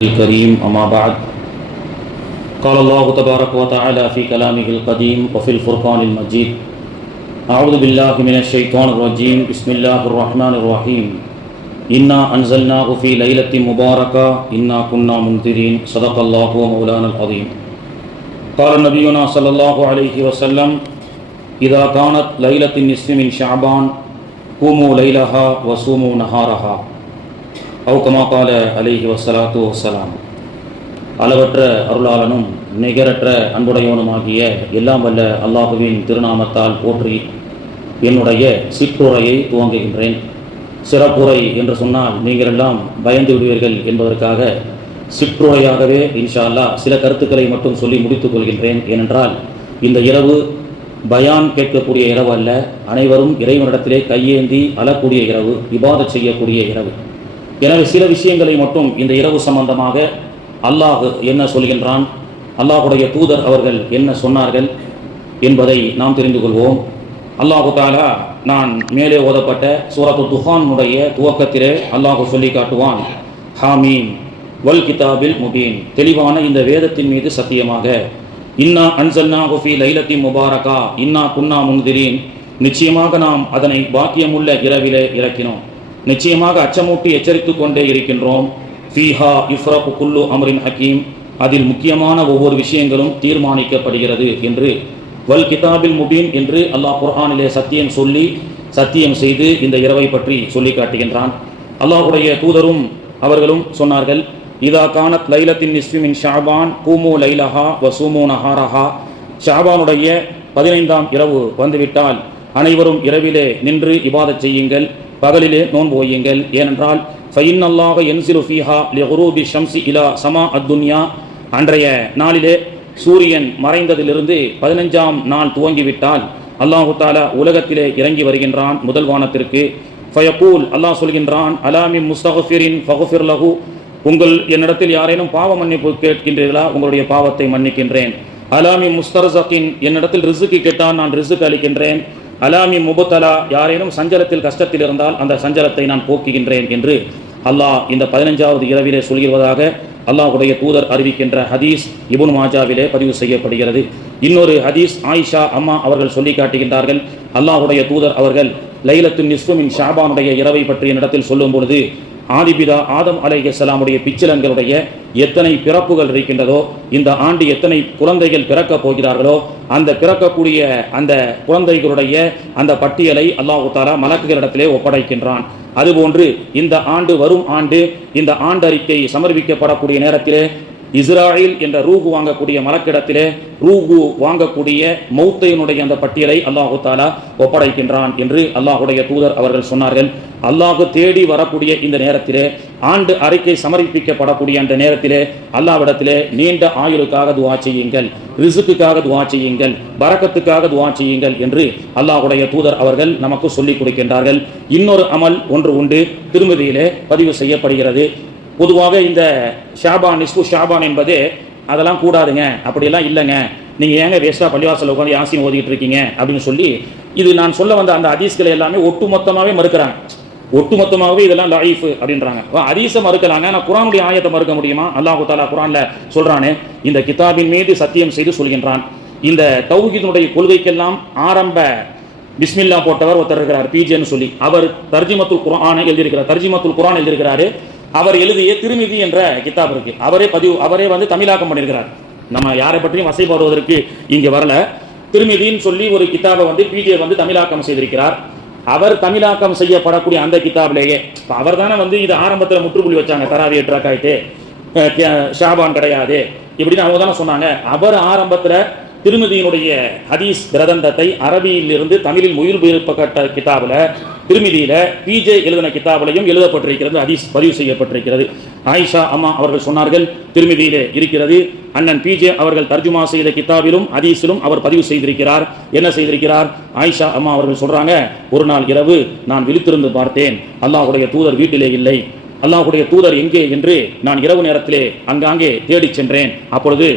الكريم أما بعد قال الله تبارك وتعالى في كلامه القديم وفي الفرقان المجيد أعوذ بالله من الشيطان الرجيم بسم الله الرحمن الرحيم إنا أنزلناه في ليلة مباركة إنا كنا منذرين صدق الله ومولانا العظيم قال نبينا صلى الله عليه وسلم إذا كانت ليلة النصف من شعبان قوموا ليلها وصوموا نهارها أو كما قال عليه والصلاة والسلام. அளவற்ற அருளாளனும் நிகரற்ற அன்புடையவனுமாகிய எல்லாம் வல்ல அல்லாஹுவின் திருநாமத்தால் போற்றி என்னுடைய சிற்றுரையை துவங்குகின்றேன். சிறப்புரை என்று சொன்னால் நீங்கள் எல்லாம் பயந்து விடுவீர்கள் என்பதற்காக சிற்றுரையாகவே இன்ஷா அல்லாஹ் சில கருத்துக்களை மட்டும் சொல்லி முடித்துக் கொள்கின்றேன். ஏனென்றால் இந்த இரவு பயான் கேட்கக்கூடிய இரவு அல்ல, அனைவரும் இறைவனிடத்திலே கையேந்தி அழக்கூடிய இரவு, இபாதத் செய்யக்கூடிய இரவு. எனவே சில விஷயங்களை மட்டும் இந்த இரவு சம்பந்தமாக அல்லாஹ் என்ன சொல்கின்றான், அல்லாஹுடைய தூதர் அவர்கள் என்ன சொன்னார்கள் என்பதை நாம் தெரிந்து கொள்வோம். அல்லாஹு தஆலா நான் மேலே ஓதப்பட்ட சூரத்து துஹானுடைய துவக்கத்திலே அல்லாஹ் சொல்லி காட்டுவான், ஹாமீம் வல் கிதாபில் முபீன், தெளிவான இந்த வேதத்தின் மீது சத்தியமாக, இன்னா அன்சல்னாஹு ஃபீ லைலத்தின் முபாரகா இன்னா குன்னா முன்திரீன், நிச்சயமாக நாம் அதனை பாக்கியமுள்ள இரவிலே இறக்கினோம், நிச்சயமாக அச்சமூட்டி எச்சரித்துக் கொண்டே இருக்கின்றோம். ஃபீஹா இஃப்ரகு குல்லு அம்ரின் ஹக்கீம், அதில் முக்கியமான ஒவ்வொரு விஷயங்களும் தீர்மானிக்கப்படுகிறது என்று வல் கிதாபில் முபீன் என்று அல்லாஹ் குர்ஆனிலே சத்தியம் செய்து இந்த இரவை பற்றி சொல்லி காட்டுகின்றான். அல்லாஹுடைய தூதரும் அவர்களும் சொன்னார்கள், இதா கானத் லைலத்தின் நிஸ்ஃபி மின் ஷஅபான் கூமு லைலஹா வசூமு நஹாரஹா, ஷஅபானுடைய 15ஆம் இரவு வந்துவிட்டால் அனைவரும் இரவிலே நின்று இபாதத் செய்யுங்கள், பகலிலே நோன்பு வையுங்கள். ஏனென்றால் ஃபைன்னல்லாஹ யன்ஸிலு ஃபீஹா லிகுரூபி ஷம்ஸி இலா ஸமா அத்துன்யா, அன்றைய நாளிலே சூரியன் மறைந்ததிலிருந்து 15ஆம் நாள் துவங்கிவிட்டால் அல்லாஹு தஆலா உலகத்திலே இறங்கி வருகின்றான் முதல் வானத்திற்கு. ஃபயகூல், அல்லாஹ் சொல்கின்றான், அலாமி முஸ்தக்ஃபிரின் ஃபக்ஃபிர் லஹு, உங்கள் என்னிடத்தில் யாரேனும் பாவ மன்னிப்பு கேட்கின்றீர்களா, உங்களுடைய பாவத்தை மன்னிக்கின்றேன். அலாமி முஸ்தர்ஸகின், என்னிடத்தில் ரிஸ்க் கேட்டால் நான் ரிஸ்க் அளிக்கின்றேன். அலாமி முபத்தலா, யாரேனும் சஞ்சலத்தில் கஷ்டத்தில் இருந்தால் அந்த சஞ்சலத்தை நான் போக்குகின்றேன் என்று அல்லாஹ் இந்த 15வது இரவிலே சொல்கிறதாக அல்லாஹுடைய தூதர் அறிவிக்கின்ற ஹதீஸ் இப்னு மாஜாவிலே பதிவு செய்யப்படுகிறது. இன்னொரு ஹதீஸ் ஆயிஷா அம்மா அவர்கள் சொல்லி காட்டுகின்றார்கள், அல்லாஹுடைய தூதர் அவர்கள் லைலத்துன் நிஸ்ஃபு மின் ஷஅபானுடைய இரவை பற்றி என்னிடத்தில் சொல்லும் பொழுது, ஆதிபிதா ஆதம் அலைஹிஸ்ஸலாமுடைய பிச்சிலங்களுடைய எத்தனை பிறப்புகள் இருக்கின்றதோ, இந்த ஆண்டு எத்தனை குழந்தைகள் பிறக்கப் போகிறார்களோ, அந்த பிறக்கக்கூடிய அந்த குழந்தைகளுடைய அந்த பட்டியலை அல்லாஹு தஆலா மலக்குகளிடத்திலே ஒப்படைக்கின்றான். அதுபோன்று இந்த ஆண்டு வரும் ஆண்டு இந்த ஆண்டறிக்கை சமர்ப்பிக்கப்படக்கூடிய நேரத்திலே இஸ்ராயில் என்ற ரூஹு வாங்கக்கூடிய மலக்கிடத்திலே ரூஹு வாங்கக்கூடிய மௌத்தையினுடைய அந்த பட்டியலை அல்லாஹு தஆலா ஒப்படைக்கின்றான் என்று அல்லாஹுடைய தூதர் அவர்கள் சொன்னார்கள். அல்லாஹ் தேடி வரக்கூடிய இந்த நேரத்திலே, ஆண்டு அறிக்கை சமர்ப்பிக்கப்படக்கூடிய அந்த நேரத்திலே அல்லாஹ்விடத்திலே நீண்ட ஆயுளுக்காக துஆ செய்யுங்கள், ரிஸ்க்குக்காக துஆ செய்யுங்கள், பரக்கத்துக்காக துஆ செய்யுங்கள் என்று அல்லாஹுடைய தூதர் அவர்கள் நமக்கு சொல்லிக் கொடுக்கின்றார்கள். இன்னொரு அமல் ஒன்று உண்டு, திருமதியிலே பதிவு செய்யப்படுகிறது. பொதுவாக இந்த ஷாபான் நிஸ்ஃபு ஷாபான் என்பது அதெல்லாம் கூடாதுங்க, அப்படியெல்லாம் இல்லைங்க, நீங்கள் ஏங்க வேஸ்ட்டாக பள்ளிவாசல் உட்காந்து யாசின் ஓதிக்கிட்டு இருக்கீங்க அப்படின்னு சொல்லி இது நான் சொல்ல வந்த அந்த ஹதீஸ்களை எல்லாமே ஒட்டுமொத்தமாகவே மறுக்கிறாங்க. ஒட்டுமொத்தமாகவே இதெல்லாம் லைஃப் அப்படின்றாங்க. ஹதீஸை மறுக்கலாங்க, ஆனால் குர்ஆனுடைய ஆயத்தை மறுக்க முடியுமா? அல்லாஹு தஆலா குர்ஆன்ல சொல்றானே, இந்த கிதாபின் மீது சத்தியம் செய்து சொல்கின்றான். இந்த தௌஹீதுடைய கொள்கைக்கெல்லாம் ஆரம்ப பிஸ்மில்லா போட்டவர் ஒருத்தர் இருக்கிறார், பிஜேன்னு சொல்லி, அவர் தர்ஜிமத்துல் குர்ஆனை எழுதியிருக்கிறாரு. அவர் எழுதிய திருமிதி என்ற கிதாப் இருக்கு, அவரே வந்து தமிழாக்கம் பண்ணியிருக்கிறார். நம்ம யாரை பற்றியும் வசைப்படுவதற்கு இங்கே வரல. திருமிதின்னு சொல்லி ஒரு கிதாபை வந்து பிஜே வந்து தமிழாக்கம் செய்திருக்கிறார். அவர் தமிழாக்கம் செய்யப்படக்கூடிய அந்த கிதாபிலேயே அவர் தானே வந்து இது ஆரம்பத்தில் முற்றுப்புள்ளி வச்சாங்க, தராவி 8 ரக்காயிட்டு ஷாபான் கிடையாது இப்படின்னு அவங்க தானே சொன்னாங்க. அவர் ஆரம்பத்தில் திருமிதியினுடைய ஹதீஸ் கிரந்தத்தை அரபியிலிருந்து தமிழில் மொழிபெயர்க்கப்பட்ட கிதாபில் திருமிதியில பிஜே எழுதின கிதாபிலையும் எழுதப்பட்டிருக்கிறது, ஹதீஸ் பதிவு செய்யப்பட்டிருக்கிறது. ஆயிஷா அம்மா அவர்கள் சொன்னார்கள், திருமிதியிலே இருக்கிறது, அண்ணன் பிஜே அவர்கள் தர்ஜுமா செய்த கிதாபிலும் ஹதீஸிலும் அவர் பதிவு செய்திருக்கிறார். என்ன செய்திருக்கிறார்? ஆயிஷா அம்மா அவர்கள் சொல்றாங்க, ஒரு நாள் இரவு நான் விழித்திருந்து பார்த்தேன், அல்லாஹுடைய தூதர் வீட்டிலே இல்லை, அல்லாஹுடைய தூதர் எங்கே என்று நான் இரவு நேரத்திலே அங்காங்கே தேடி சென்றேன். அப்பொழுது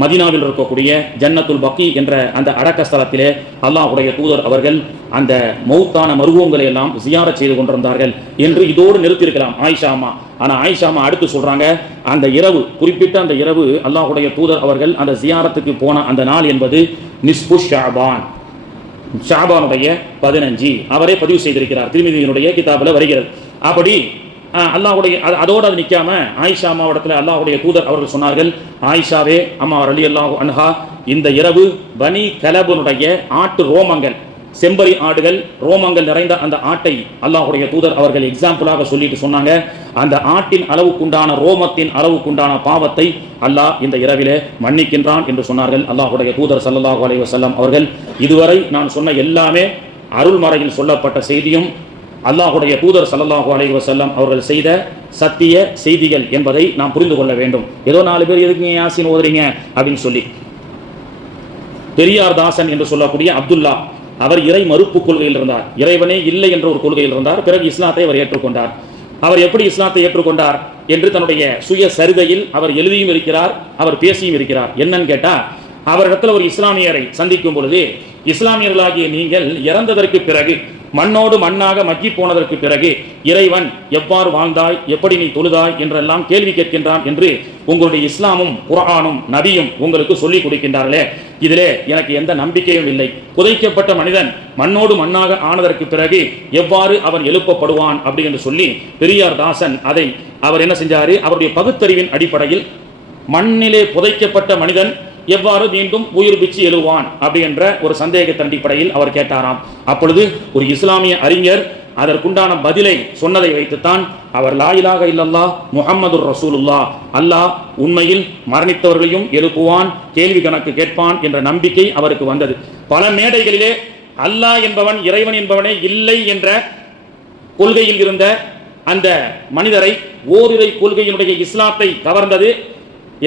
மதீனாவில் இருக்கக்கூடிய ஜன்னத்துல் பக்கி என்ற அந்த அடக்க ஸ்தலத்திலே அல்லாஹ்வுடைய தூதர் அவர்கள் அந்த மௌத்தான மருவங்களை எல்லாம் ஜியாரத் செய்து கொண்டிருந்தார்கள் என்று இதோடு நிறுத்தியிருக்கலாம் ஆயிஷா அம்மா. ஆனால் ஆயிஷா அம்மா அடுத்து சொல்றாங்க, அந்த இரவு, குறிப்பிட்ட அந்த இரவு அல்லாஹ்வுடைய தூதர் அவர்கள் அந்த ஜியாரத்துக்கு போன அந்த நாள் என்பது நிஸ்பு ஷாபான், ஷாபானுடைய 15 அவரே பதிவு செய்திருக்கிறார். திருமிதியினுடைய கிதாபில் வருகிறது. அப்படி அல்லாஹ்வுடைய அதோடு அது நிற்காம ஆயிஷா அம்மாவிடத்தில் அல்லாஹ்வுடைய தூதர் அவர்கள் சொன்னார்கள், ஆயிஷாவே அம்மா ரலியல்லாஹு அன்ஹா, இந்த இரவு பனி கலபனுடைய ஆட்டு ரோமங்கள், செம்பரி ஆடுகள் ரோமங்கள் நிறைந்த அந்த ஆட்டை அல்லாஹ்வுடைய தூதர் அவர்கள் எக்ஸாம்பிளாக சொல்லிட்டு சொன்னாங்க, அந்த ஆட்டின் அளவுக்குண்டான ரோமத்தின் அளவுக்குண்டான பாவத்தை அல்லாஹ் இந்த இரவிலே மன்னிக்கின்றான் என்று சொன்னார்கள் அல்லாஹ்வுடைய தூதர் ஸல்லல்லாஹு அலைஹி வஸல்லம் அவர்கள். இதுவரை நான் சொன்ன எல்லாமே அருள்மறையில் சொல்லப்பட்ட செய்தியும் அல்லாஹ்வுடைய தூதர் ஸல்லல்லாஹு அலைஹி வஸல்லம் அவர்கள் செய்த சத்திய செய்திகள் என்பதை நாம் புரிந்து கொள்ள வேண்டும். ஏதோ 4 பேர் எதுக்கு யாசின் ஓதுறீங்க அப்படின்னு சொல்லி, பெரியார் தாசன் என்று சொல்லக்கூடிய அப்துல்லா, அவர் இறை மறுப்பு கொள்கையில் இருந்தார், இறைவனே இல்லை என்ற ஒரு கொள்கையில் இருந்தார். பிறகு இஸ்லாத்தை அவர் ஏற்றுக்கொண்டார். அவர் எப்படி இஸ்லாத்தை ஏற்றுக்கொண்டார் என்று தன்னுடைய சுய சரிதையில் அவர் எழுதியும் இருக்கிறார், அவர் பேசியும் இருக்கிறார். என்னன்னு கேட்டா, அவரிடத்தில் ஒரு இஸ்லாமியரை சந்திக்கும் பொழுது, இஸ்லாமியர்களாகிய நீங்கள் இறந்ததற்கு பிறகு, மண்ணோடு மண்ணாக மக்கி போனதற்கு பிறகு இறைவன் எவ்வாறு வாழ்ந்தாய், எப்படி நீ தொழுதாய் என்றெல்லாம் கேள்வி கேட்கின்றான் என்று உங்களுடைய இஸ்லாமும் குர்ஆனும் நபியும் உங்களுக்கு சொல்லிக் கொடுக்கின்றார்களே, இதிலே எனக்கு எந்த நம்பிக்கையும் இல்லை. புதைக்கப்பட்ட மனிதன் மண்ணோடு மண்ணாக ஆனதற்கு பிறகு எவ்வாறு அவன் எழுப்பப்படுவான் அப்படி என்று சொல்லி பெரியார் தாசன் அதை அவர் என்ன செஞ்சாரு, அவருடைய பகுத்தறிவின் அடிப்படையில் மண்ணிலே புதைக்கப்பட்ட மனிதன் எவ்வாறு மீண்டும் உயிர் பிச்சு எழுவான் அப்படி என்ற ஒரு சந்தேகத்தின் அடிப்படையில் அவர் கேட்டாராம். அப்பொழுது ஒரு இஸ்லாமிய அறிஞர் அதற்குண்டான பதிலை சொன்னதை வைத்துத்தான் அவர் லா இலாஹ இல்லல்லாஹ் முஹம்மதுர் ரசூலுல்லாஹ், அல்லாஹ் உண்மையில் மரணித்தவர்களையும் எழுப்புவான், கேள்வி கணக்கு கேட்பான் என்ற நம்பிக்கை அவருக்கு வந்தது. பல மேடைகளிலே அல்லாஹ் என்பவன் இறைவன் என்பவனே இல்லை என்ற கொள்கையில் இருந்த அந்த மனிதரை ஓரிரை கொள்கையினுடைய இஸ்லாத்தை கவர்ந்தது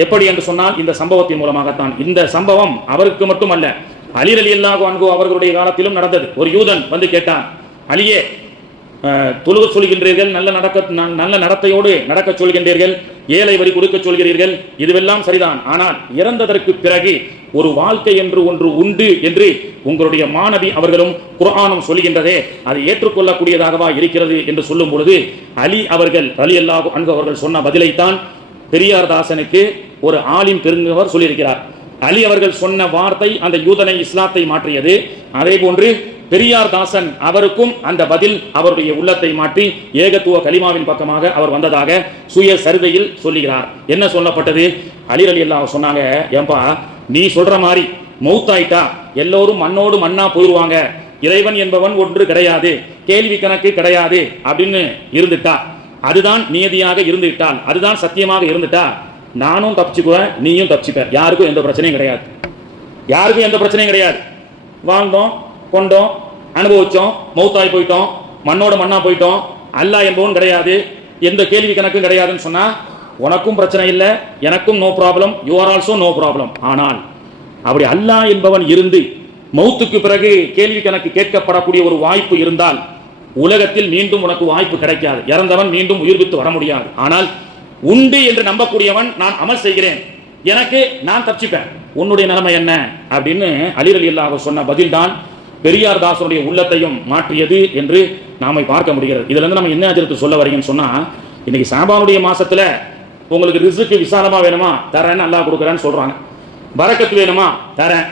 எப்படி என்று சொன்னால் இந்த சம்பவத்தின் மூலமாகத்தான். இந்த சம்பவம் அவருக்கு மட்டுமல்ல, அலி ரலியல்லாஹு அன்ஹு அவர்களுடைய காலத்திலும் நடந்தது. ஒரு யூதன் வந்து கேட்டான், அலியே, தொழுக சொல்கின்றீர்கள், நல்ல நடத்தையோடு நடக்க சொல்கின்றீர்கள், ஏழை வரி கொடுக்க சொல்கிறீர்கள், இதுவெல்லாம் சரிதான். ஆனால் இறந்ததற்கு பிறகு ஒரு வாழ்க்கை என்று ஒன்று உண்டு என்று உங்களுடைய மாணவி அவர்களும் குர்ஆனும் சொல்கின்றதே, அது ஏற்றுக்கொள்ளக்கூடியதாகவா இருக்கிறது என்று சொல்லும் பொழுது அலி அவர்கள் ரலியல்லாஹு அன்ஹு அவர்கள் சொன்ன பதிலைத்தான் பெரியார் தாசனுக்கு ஒரு ஆலிம் பெருங்கவர் சொல்லியிருக்கிறார். அலி அவர்கள் சொன்ன வார்த்தை அந்த யூதனை இஸ்லாத்தை மாற்றியது. அதே போன்று பெரியார் தாசன் அவருக்கும் அந்த பதில் அவருடைய உள்ளத்தை மாற்றி ஏகத்துவ கலிமாவின் பக்கமாக அவர் வந்ததாக சுய சரிதையில் சொல்லுகிறார். என்ன சொல்லப்பட்டது? அலி ரலியல்லாஹு சொன்னாங்க, ஏம்பா நீ சொல்ற மாதிரி மௌத்தாயிட்டா எல்லோரும் மண்ணோடு மண்ணா போயிடுவாங்க, இறைவன் என்பவன் ஒன்று கிடையாது, கேள்வி கணக்கு கிடையாது அப்படின்னு இருந்துட்டா, அதுதான் நியதியாக இருந்துவிட்டால், அதுதான் சத்தியமாக இருந்துட்டா, நானும் தப்பிச்சுக்குவேன், நீயும் தப்பிச்சுப்ப, யாருக்கும் எந்த பிரச்சனையும் கிடையாது, யாருக்கும் எந்த பிரச்சனையும் கிடையாது. வாழ்ந்தோம், கொண்டோம், அனுபவிச்சோம், மௌத்தாய் போயிட்டோம், மண்ணோட மண்ணா போயிட்டோம், அல்லாஹ் என்பவன் கிடையாது, எந்த கேள்வி கணக்கும் கிடையாதுன்னு சொன்னா உனக்கும் பிரச்சனை இல்லை, எனக்கும் no problem, you are also no problem. ஆனால் அப்படி அல்லாஹ் என்பவன் இருந்து மௌத்துக்கு பிறகு கேள்வி கணக்கு கேட்கப்படக்கூடிய ஒரு வாய்ப்பு இருந்தால் உலகத்தில் மீண்டும் உனக்கு வாய்ப்பு கிடைக்காது, இறந்தவன் மீண்டும் உயிர்ப்பித்து வர முடியாது. ஆனால் உண்டு என்று நம்பக்கூடியவன், நான் அமல் செய்கிறேன், எனக்கு நான் தப்பிச்சுப்பேன், உன்னுடைய நிலைமை என்ன அப்படின்னு அலி ரலியல்லாஹு சொன்ன பதில்தான் பெரியார் தாசனுடைய உள்ளத்தையும் மாற்றியது என்று நாம பார்க்க முடிகிறது. இதுல இருந்து நம்ம என்ன அஜரத்து சொல்ல வரீங்கன்னு சொன்னா, இன்னைக்கு ஷாபானுடைய மாசத்துல உங்களுக்கு ரிஸ்க்கு விசாலமா வேணுமா, தரேன்னு அல்லாஹ் கொடுக்குறேன்னு சொல்றாங்க. பரக்கத்து வேணுமா, தரேன்.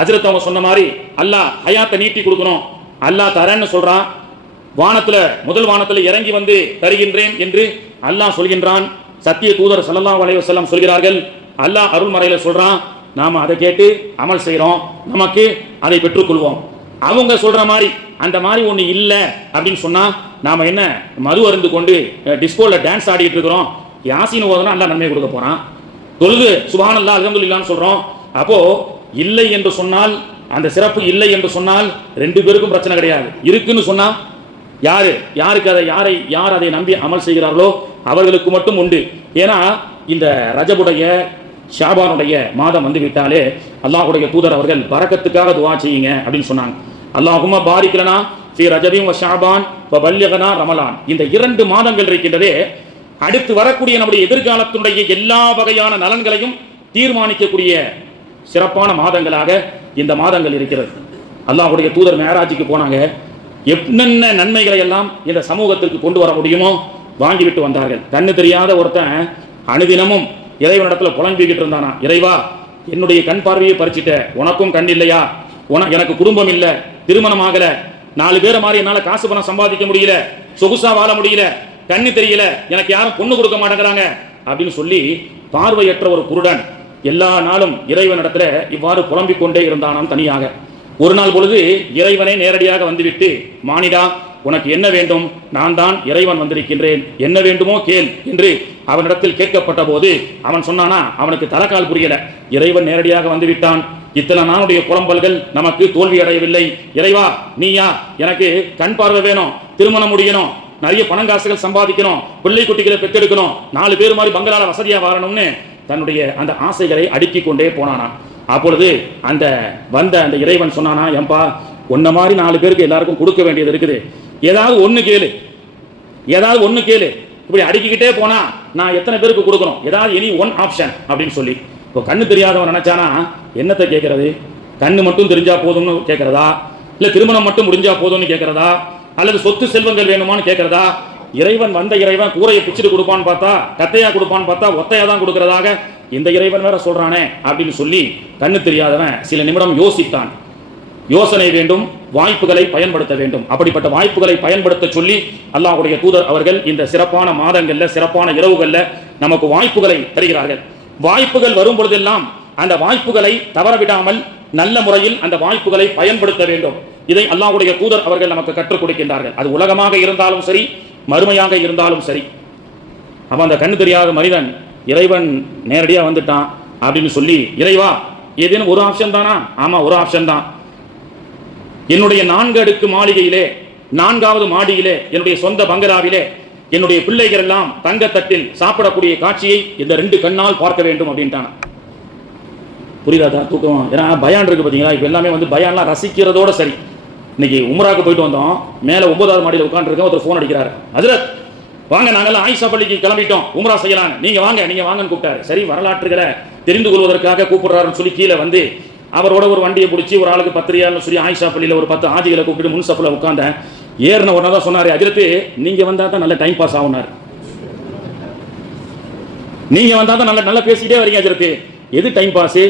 அஜரத் அவங்க சொன்ன மாதிரி அல்லாஹ் ஹயாத்தை நீட்டி கொடுக்கணும், அல்லாஹ் தரேன்னு சொல்றான். வானத்துல முதல் வானத்துல இறங்கி வந்து தருகின்றேன் என்று அல்லாஹ் சொல்கின்றான். சத்திய தூதர் ஸல்லல்லாஹு அலைஹி வஸல்லம் சொல்கிறார்கள், அல்லாஹ் அருள்மறையில சொல்றான், நாம அதை கேட்டு அமல் செய்யறோம், நமக்கு அதை பெற்றுக்கொள்வோம். அவங்க சொல்ற மாதிரி அந்த மாதிரி ஒண்ணு இல்ல அப்படின்னு சொன்னா நாம என்ன மது அருந்து கொண்டு டிஸ்கோல டான்ஸ் ஆடிட்டு இருக்கிறோம், யாசீன் ஓதுனா அல்லாஹ் நன்மை கொடுக்க போறான், தொழுது சுப்ஹானல்லாஹ் அல்ஹம்துலில்லாஹ்னு சொல்றோம். அப்போ இல்லை என்று சொன்னால், அந்த சிறப்பு இல்லை என்று சொன்னால் ரெண்டு பேருக்கும் பிரச்சனை கிடையாது. இருக்குன்னு சொன்னா யாருக்கு அதை யார் அதை நம்பி அமல் செய்கிறார்களோ அவர்களுக்கு மட்டும் உண்டு. ஏன்னா இந்த ரஜபுடைய ஷாபானுடைய மாதம் வந்து விட்டாலே அல்லாஹ்வுடைய தூதர் அவர்கள் பரக்கத்துக்காக துஆ செய்யுங்க அப்படின்னு சொன்னாங்க. அல்லாஹும்ம பாரிக் லனா ஃபீ ரஜபின் வ ஷஅபான் வ பல்லிக்னா ரமலான். இந்த 2 மாதங்கள் இருக்கின்றதே, அடுத்து வரக்கூடிய நம்முடைய எதிர்காலத்தினுடைய எல்லா வகையான நலன்களையும் தீர்மானிக்கக்கூடிய சிறப்பான மாதங்களாக இந்த மாதங்கள் இருக்கிறது. அல்லாஹ்வுடைய தூதர் மேராஜுக்கு போனாங்க. என்னென்ன நன்மைகளை எல்லாம் இந்த சமூகத்திற்கு கொண்டு வர முடியுமோ வாங்கிவிட்டு வந்தார்கள். கண்ணு தெரியாத ஒருத்தன் அனுதினமும் இறைவனிடத்துல புலம்பிக்கிட்டு இருந்தானா, இறைவா என்னுடைய கண் பார்வையை பறிச்சிட்ட, உனக்கும் கண் இல்லையா, எனக்கு குடும்பம் இல்லை, திருமணம் ஆகல, 4 பேரை மாதிரி என்னால காசு பணம் சம்பாதிக்க முடியல, சொகுசா வாழ முடியல, கண்ணு தெரியல, எனக்கு யாரும் பொண்ணு கொடுக்க மாட்டேங்கிறாங்க அப்படின்னு சொல்லி பார்வையற்ற ஒரு குருடன் எல்லா நாளும் இறைவனிடத்துல இவ்வாறு புலம்பிக் கொண்டே இருந்தானாம் தனியாக. ஒரு நாள் பொழுது இறைவனை நேரடியாக வந்துவிட்டு, மானிடா உனக்கு என்ன வேண்டும், நான் தான் இறைவன் வந்திருக்கின்றேன், என்ன வேண்டுமோ கேள் என்று அவனிடத்தில் கேட்கப்பட்ட போது அவன் சொன்னானா, அவனுக்கு தலக்கால் புரியல. இறைவன் நேரடியாக வந்துவிட்டான். இத்தனை நாளுடைய புலம்பல்கள் நமக்கு தோல்வி அடையவில்லை. இறைவா நீயா, எனக்கு கண் பார்வை வேணும், திருமணம் முடியணும், நிறைய பணங்காசுகள் சம்பாதிக்கணும், பிள்ளை குட்டிகளை பெற்றெடுக்கணும், 4 பேர் மாதிரி பங்களால வசதியா வாழணும்னு தன்னுடைய அந்த ஆசைகளை அடுக்கிக் கொண்டே போனானா. அப்பொழுது அந்த இறைவன் சொன்னானா, ஏம்பா உன்ன மாதிரி 4 பேருக்கு எல்லாருக்கும் கொடுக்க வேண்டியது இருக்குது, ஏதாவது ஒண்ணு கேளு, ஏதாவது ஒண்ணு கேளு, இப்படி அடுக்கிக்கிட்டே போனா நான் எத்தனை பேருக்கு கொடுக்கணும், ஏதாவது எனி ஒன் ஆப்ஷன் அப்படின்னு சொல்லி. இப்போ கண்ணு தெரியாதவன் நினைச்சானா என்னத்தை கேட்கறது, கண்ணு மட்டும் தெரிஞ்சா போதும்னு கேட்கறதா, இல்ல திருமணம் மட்டும் முடிஞ்சா போதும்னு கேட்கறதா, அல்லது சொத்து செல்வங்கள் வேணுமான்னு கேட்கறதா? இறைவன் இறைவன் கூரையை பிச்சுட்டு கொடுப்பான்னு பார்த்தா, கத்தையா கொடுப்பான்னு பார்த்தா ஒத்தையா தான் கொடுக்கறதாக இந்த இறைவன் வேற சொல்றானே அப்படின்னு சொல்லி கண்ணு தெரியாதவன் சில நிமிடம் யோசித்தான். யோசனை வேண்டும், வாய்ப்புகளை பயன்படுத்த வேண்டும். அப்படிப்பட்ட வாய்ப்புகளை பயன்படுத்த சொல்லி அல்லாஹ்வுடைய தூதர் அவர்கள் இந்த சிறப்பான மாதங்கள்ல, சிறப்பான இரவுகள்ல நமக்கு வாய்ப்புகளை தருகிறார்கள். வாய்ப்புகள் வரும் பொழுதெல்லாம் அந்த வாய்ப்புகளை தவறவிடாமல் நல்ல முறையில் அந்த வாய்ப்புகளை பயன்படுத்த வேண்டும். இதை அல்லாஹ்வுடைய தூதர் அவர்கள் நமக்கு கற்றுக் கொடுக்கின்றார்கள். அது உலகமாக இருந்தாலும் சரி, மறுமையாக இருந்தாலும் சரி. அப்ப அந்த கண்ணு தெரியாத மனிதன் இறைவன் நேரடியாக வந்துட்டான் அப்படின்னு சொல்லி, இறைவா ஏதேனும் ஒரு ஆப்ஷன் தானா? ஆமா ஒரு ஆப்ஷன் தான். என்னுடைய 4 அடுக்கு மாளிகையிலே 4வது மாடியிலே என்னுடைய சொந்த பங்களாவிலே என்னுடைய பிள்ளைகள் எல்லாம் தங்கத்தட்டில் சாப்பிடக்கூடிய காட்சியை இந்த 2 கண்ணால் பார்க்க வேண்டும் அப்படின்ட்டான். புரியுதா தூக்கம்? ஏன்னா பயான் இருக்கு பார்த்தீங்களா, இப்போ எல்லாமே பயான்லாம் ரசிக்கிறதோட சரி. இன்னைக்கு உம்ராக்கு போயிட்டு வந்தோம், மேலே 9வது மாடியில் உட்காந்துருக்கேன், ஒருத்தர் ஃபோன் அடிக்கிறாரு, ஹஜ்ரத் வாங்க நாங்கெல்லாம் ஆயிஷா பள்ளிக்கு கிளம்பிட்டோம், உம்ரா செய்யலாம், நீங்க வாங்கன்னு கூப்பிட்டாரு. சரி, வரலாற்றுகளை தெரிந்து கொள்வதற்காக கூப்பிடுறாருன்னு சொல்லி கீழே வந்து அவரோட ஒரு வண்டியை பிடிச்சி ஒரு ஆளுக்கு 10 ரியால்னு சொல்லி ஆயிஷா பள்ளியில் ஒரு 10 ஆஜிகளை கூப்பிட்டு முன்சஃபில் உட்காந்தேன். ஏறின உடனே தான் சொன்னாரு, ஹஜ்ரத் நீங்க வந்தா தான் நல்ல டைம் பாஸ் ஆகுனாரு, நீங்க வந்தா தான் நல்ல பேசிட்டே வரீங்க ஹஜ்ரத். எது டைம் பாஸ்?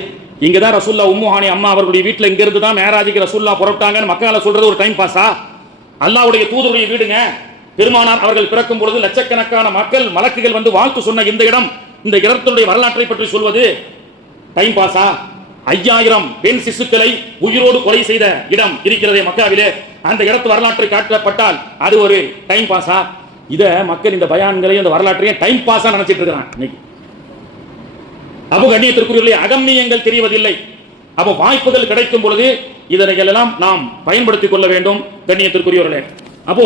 இங்க தான் ரசூல்லா உம்மு ஹானி அம்மா அவர்களுடைய வீட்டில் இங்க இருந்து தான் மேராஜுக்கு ரசூல்லா புறப்பட்டாங்கன்னு மக்கால சொல்றது ஒரு டைம் பாஸா? அல்லாஹ்வுடைய தூதருடைய வீடுங்க. பெருமானார் அவர்கள் பிறக்கும் பொழுது லட்சக்கணக்கான மக்கள் மலக்குகள் வாழ்த்து சொன்ன இந்த இடம், இந்த இடத்தினுடைய வரலாற்றை பற்றி சொல்வது டைம் பாஸா? 5000 பெண் சிசுக்களை உயிரோடு கொலை செய்த இடம் இருக்கிறதே மக்காவிலே, அந்த இடத்து வரலாற்றை காட்டப்பட்டால் அது ஒரு டைம் பாஸா? இத மக்கள் இந்த பயான்களையும் இந்த வரலாற்றையும் டைம் பாஸா நினைச்சிட்டு இருக்கிறான் இன்னைக்கு. அப்போ கண்ணியத்திற்குரிய அகம்மியங்கள் தெரிவதில்லை. அப்போ வாய்ப்புகள் கிடைக்கும் பொழுது இதனைகள் எல்லாம் நாம் பயன்படுத்திக் கொள்ள வேண்டும் கண்ணியத்திற்குரியவர்களே. அப்போ